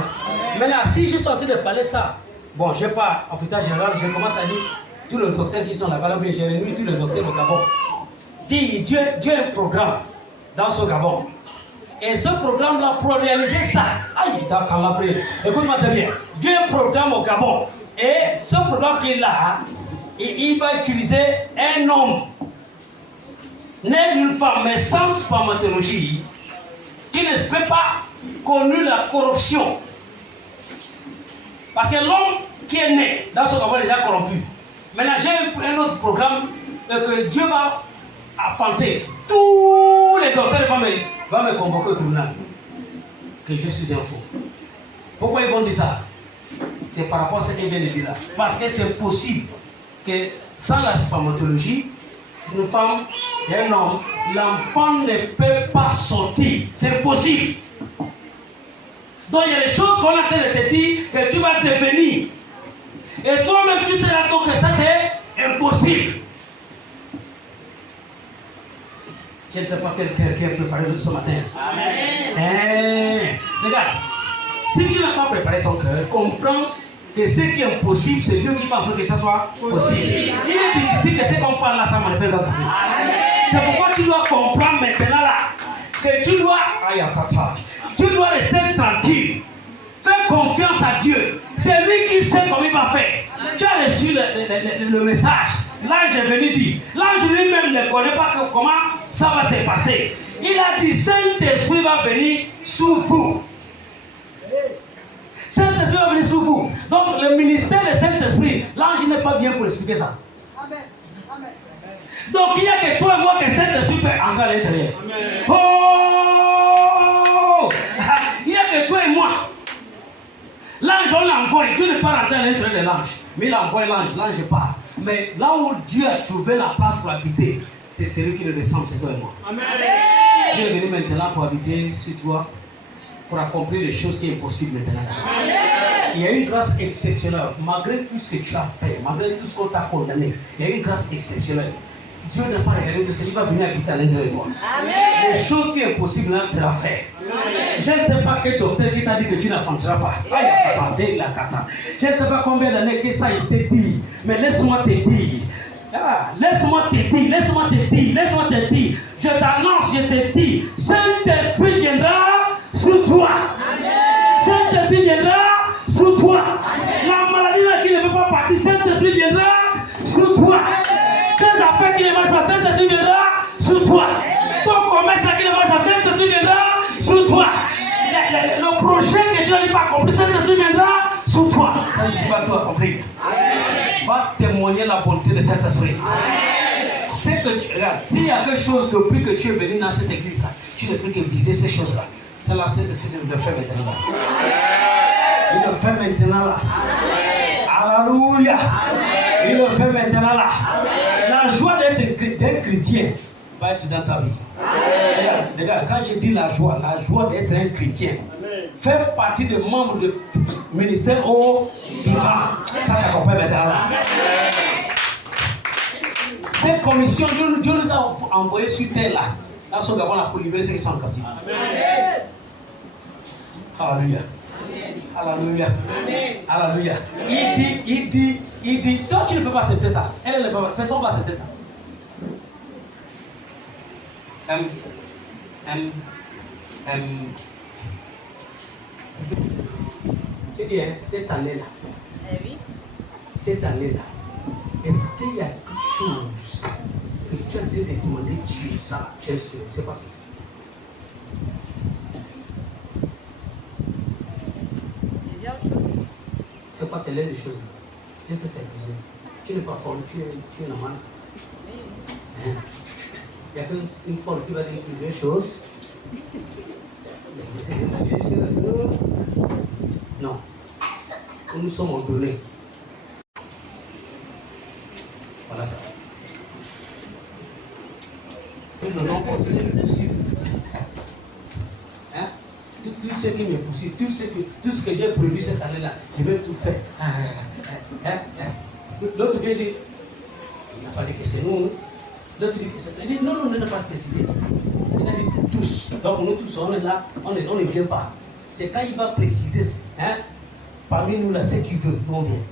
Mais là, si je suis en train de parler ça, bon, je n'ai pas hôpital général, je commence à dire tous les docteurs qui sont là-bas, mais j'ai réuni tous les docteurs au Gabon. Dis, Dieu a un programme dans ce Gabon. Et ce programme-là, pour réaliser ça, écoute-moi très bien, Dieu a un programme au Gabon. Et ce programme qu'il a, il va utiliser un homme né d'une femme, mais sans spermatologie, qui ne peut pas connu la corruption. Parce que l'homme qui est né dans ce Gabon est déjà corrompu. Maintenant, j'ai un autre programme que Dieu va affronter. Tous les docteurs vont me convoquer au tribunal que je suis un faux. Pourquoi ils vont dire ça? C'est par rapport à ce qu'il vient de dire là. Parce que c'est possible que sans la spermatologie, une femme et un homme, l'enfant ne peut pas sortir. C'est possible. Donc il y a des choses qu'on a en train de te dire que tu vas devenir. Et toi-même tu sais là que ça c'est impossible. Je ne sais pas quel cœur qui a préparé ce matin. Amen. Regarde, si tu n'as pas préparé ton cœur, comprends que ce qui est impossible, c'est Dieu qui pense que ça soit possible. Il est difficile que ce qu'on parle là, ça manifeste dans ta vie. C'est pourquoi tu dois comprendre maintenant là que tu dois rester tranquille. Fais confiance à Dieu. C'est lui qui sait comment il va faire. Tu as reçu le message. L'ange est venu dire. L'ange lui-même ne connaît pas comment ça va se passer. Il a dit, Saint-Esprit va venir sous vous. Saint-Esprit va venir sous vous. Donc le ministère de Saint-Esprit, l'ange n'est pas bien pour expliquer ça. Amen. Amen. Donc il n'y a que toi et moi que Saint-Esprit peut entrer à l'intérieur. Oh! Il n'y a que toi et moi. L'ange, on l'envoie. Dieu n'est pas rentré à l'intérieur de l'ange. Mais il envoie l'ange. L'ange part. Mais là où Dieu a trouvé la place pour habiter, c'est celui qui le descend, c'est toi et moi. Amen. Dieu est venu maintenant pour habiter sur toi, pour accomplir les choses qui sont possibles maintenant. Amen. Il y a une grâce exceptionnelle. Malgré tout ce que tu as fait, malgré tout ce qu'on t'a condamné, il y a une grâce exceptionnelle. Dieu n'a pas regardé de ce qu'il va venir habiter à l'intérieur de toi. Amen. Les choses qui sont possibles là sera fait. Je ne sais pas quel docteur qui t'a dit que tu n'enfanteras pas. Je ne sais pas combien d'années que ça il t'a dit. Mais laisse-moi te dire. Laisse-moi te dire. Je t'annonce, je te dis. Saint-Esprit viendra sur toi. Saint-Esprit viendra sur toi. La maladie là qui ne veut pas partir, Saint-Esprit viendra sur toi. Tes affaires qui ne marchent pas, Saint-Esprit viendra sur toi. Ton commerce qui ne marche pas, Saint-Esprit viendra sur toi. Le projet que Dieu n'a pas accompli, Saint-Esprit viendra sur toi. Ça, tu vas tout accomplir. Va témoigner la bonté de Saint-Esprit. C'est que tu regardes, s'il y a quelque chose depuis que tu es venu dans cette église-là, tu ne peux que viser ces choses-là. C'est là, c'est de faire maintenant. Il le fait maintenant là. Alléluia. Il le fait maintenant là. La joie d'être chrétien va être dans ta vie. Regarde, quand je dis la joie d'être un chrétien, faire partie des membres du ministère au vivant, ça t'accompagne maintenant là. Cette commission, Dieu nous a envoyés sur terre là, dans son Gabon pour libérer ceux qui sont en captivité. Alléluia. Alléluia. Alléluia. Il dit, toi tu ne peux pas accepter ça. Elle ne peut pas, personne ne va accepter ça. Je dis, cette année-là, oui. Cette année-là, est-ce qu'il y a quelque chose que tu as dit de demander Dieu, ça, je ne sais pas. C'est pas c'est l'une des choses. Qu'est-ce que c'est? Tu n'es pas folle, tu es normal. Il y a qu'une folle qui va dire plusieurs choses. Non. Nous sommes ordonnés. Voilà ça. Nous n'avons pas ordonné le possible. Hein? Tout ce qui me poursuit, tout ce que j'ai prévu cette année-là, je vais tout faire. L'autre vient dire, il n'a pas dit que c'est nous. L'autre dit que c'est nous. Il dit, non, on n'a pas précisé. Il a dit tous. Donc nous tous, on est là, on ne vient pas. C'est quand il va préciser, hein, parmi nous là, ce qu'il veut, nous on vient.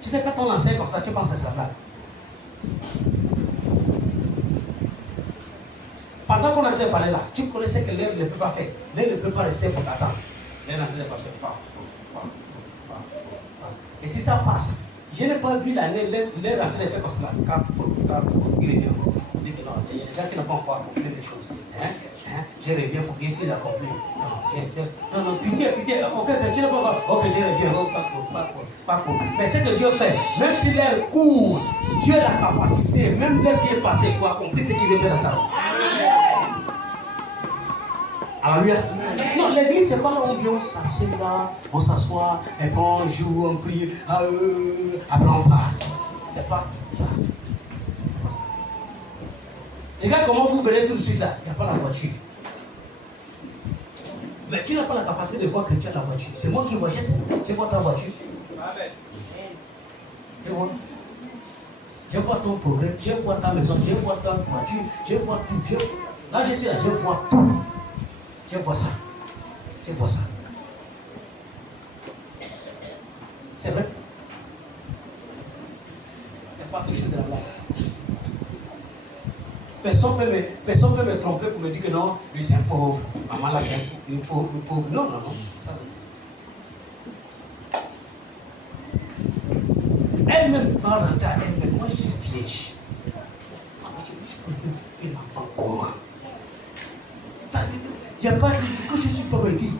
Tu sais, quand on enseigne comme ça, tu penses que c'est la blague. Pendant qu'on a déjà parlé là, tu connaissais que l'air ne peut pas faire. L'air ne peut pas rester pour t'attendre. L'air ne peut pas passer. Et si ça passe, je n'ai pas vu l'air en train de faire comme cela. Il est bien. Il dit que non, il y a des gens qui n'ont pas encore accompli des choses. Je reviens pour bien qu'il accomplit. Non, pitié. Ok, tu n'as pas encore. Ok, je reviens. Pas pour. Mais ce que Dieu fait, même si l'air court, Dieu a la capacité, même l'air qui est passé, pour accomplir ce qu'il veut faire dans ta vie. Alléluia. Non, l'église, c'est pas là où on vient, on s'assoit, et puis on joue, on prie, après on part. C'est pas ça. Les gars, comment vous verrez tout de suite là? Il n'y a pas la voiture. Mais tu n'as pas la capacité de voir que tu as la voiture. C'est moi qui vois, je vois ta voiture. Je vois ton progrès, je vois ta maison, je vois ta voiture, je vois tout. Là, je suis là, je vois tout. Je vois ça. C'est vrai? C'est pas quelque chose de la blague. Personne ne peut me tromper pour me dire que non, lui c'est un pauvre, maman là c'est un pauvre. Non. Elle-même va rentrer à elle-même. Moi je suis piège. Il m'entend comment? Il n'y a pas de que je suis pas me dire.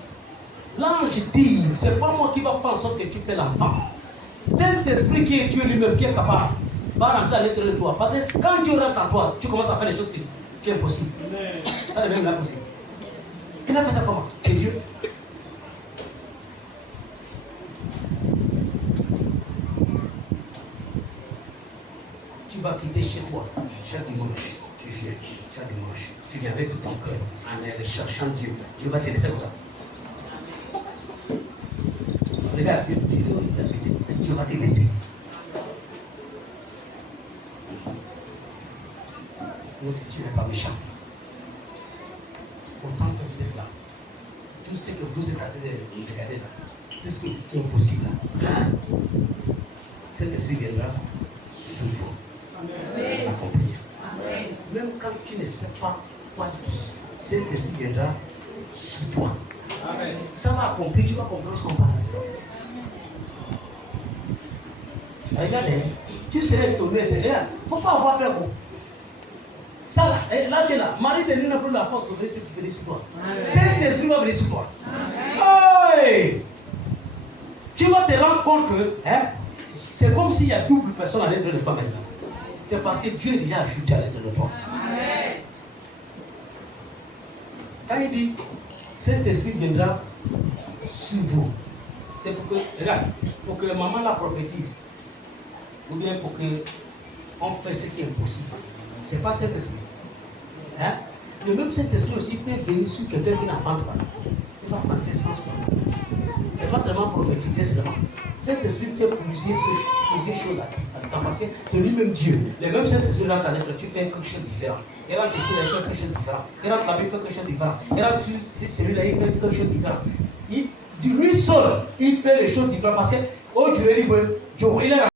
L'ange dit, c'est pas moi qui va faire en sorte que tu fais l'enfant. Cet esprit qui est Dieu lui-même, qui est capable, va rentrer à l'intérieur de toi. Parce que quand Dieu rentre en toi, tu commences à faire des choses qui sont impossibles. Ça devient impossible. Il a fait ça comment? C'est Dieu. tu vas quitter chez toi chaque dimanche. Tu viens, chaque dimanche. Tu viens avec tout ton cœur, en cherchant Dieu. Dieu va te laisser comme ça. Regarde, Dieu va te laisser. Tu n'es pas méchant. Autant que vous êtes là, tout ce que vous êtes en train de regarder là, tout ce qui est impossible là, cet esprit viendra sur vous. Accomplir. Même quand tu ne sais pas quoi dire, cet esprit viendra sur toi. Amen. Ça va accomplir, tu vas comprendre ce qu'on parle. Regardez, tu serais étonné, c'est rien. Il ne faut pas avoir peur. Ça là, tu es là. Marie de Dieu n'a plus la force pour venir sur toi. Cet esprit va venir sur toi. Hey! Tu vas te rendre compte que c'est comme s'il y a double personne à l'intérieur de toi maintenant. C'est parce que Dieu est déjà ajouté à l'intérieur de toi. Quand il dit, cet esprit viendra sur vous. C'est pour que, regarde, pour que maman la prophétise, ou bien pour que on fait ce qui est impossible. C'est pas cet esprit. Et même cet esprit aussi peut venir sur quelqu'un qui n'entend pas. Il va prendre sens. C'est pas seulement prophétiser seulement. Cet esprit fait plusieurs choses à temps parce que c'est lui-même Dieu. Le même cet esprit dans ta lettre, tu fais quelque chose de différent. Et là, tu sais, il fait quelque chose de différent. Et là, la Bible fait quelque chose de différent. Et là, celui-là, il fait quelque chose de différent. Lui seul, il fait les choses différentes parce que, oh, Dieu est libre. Il est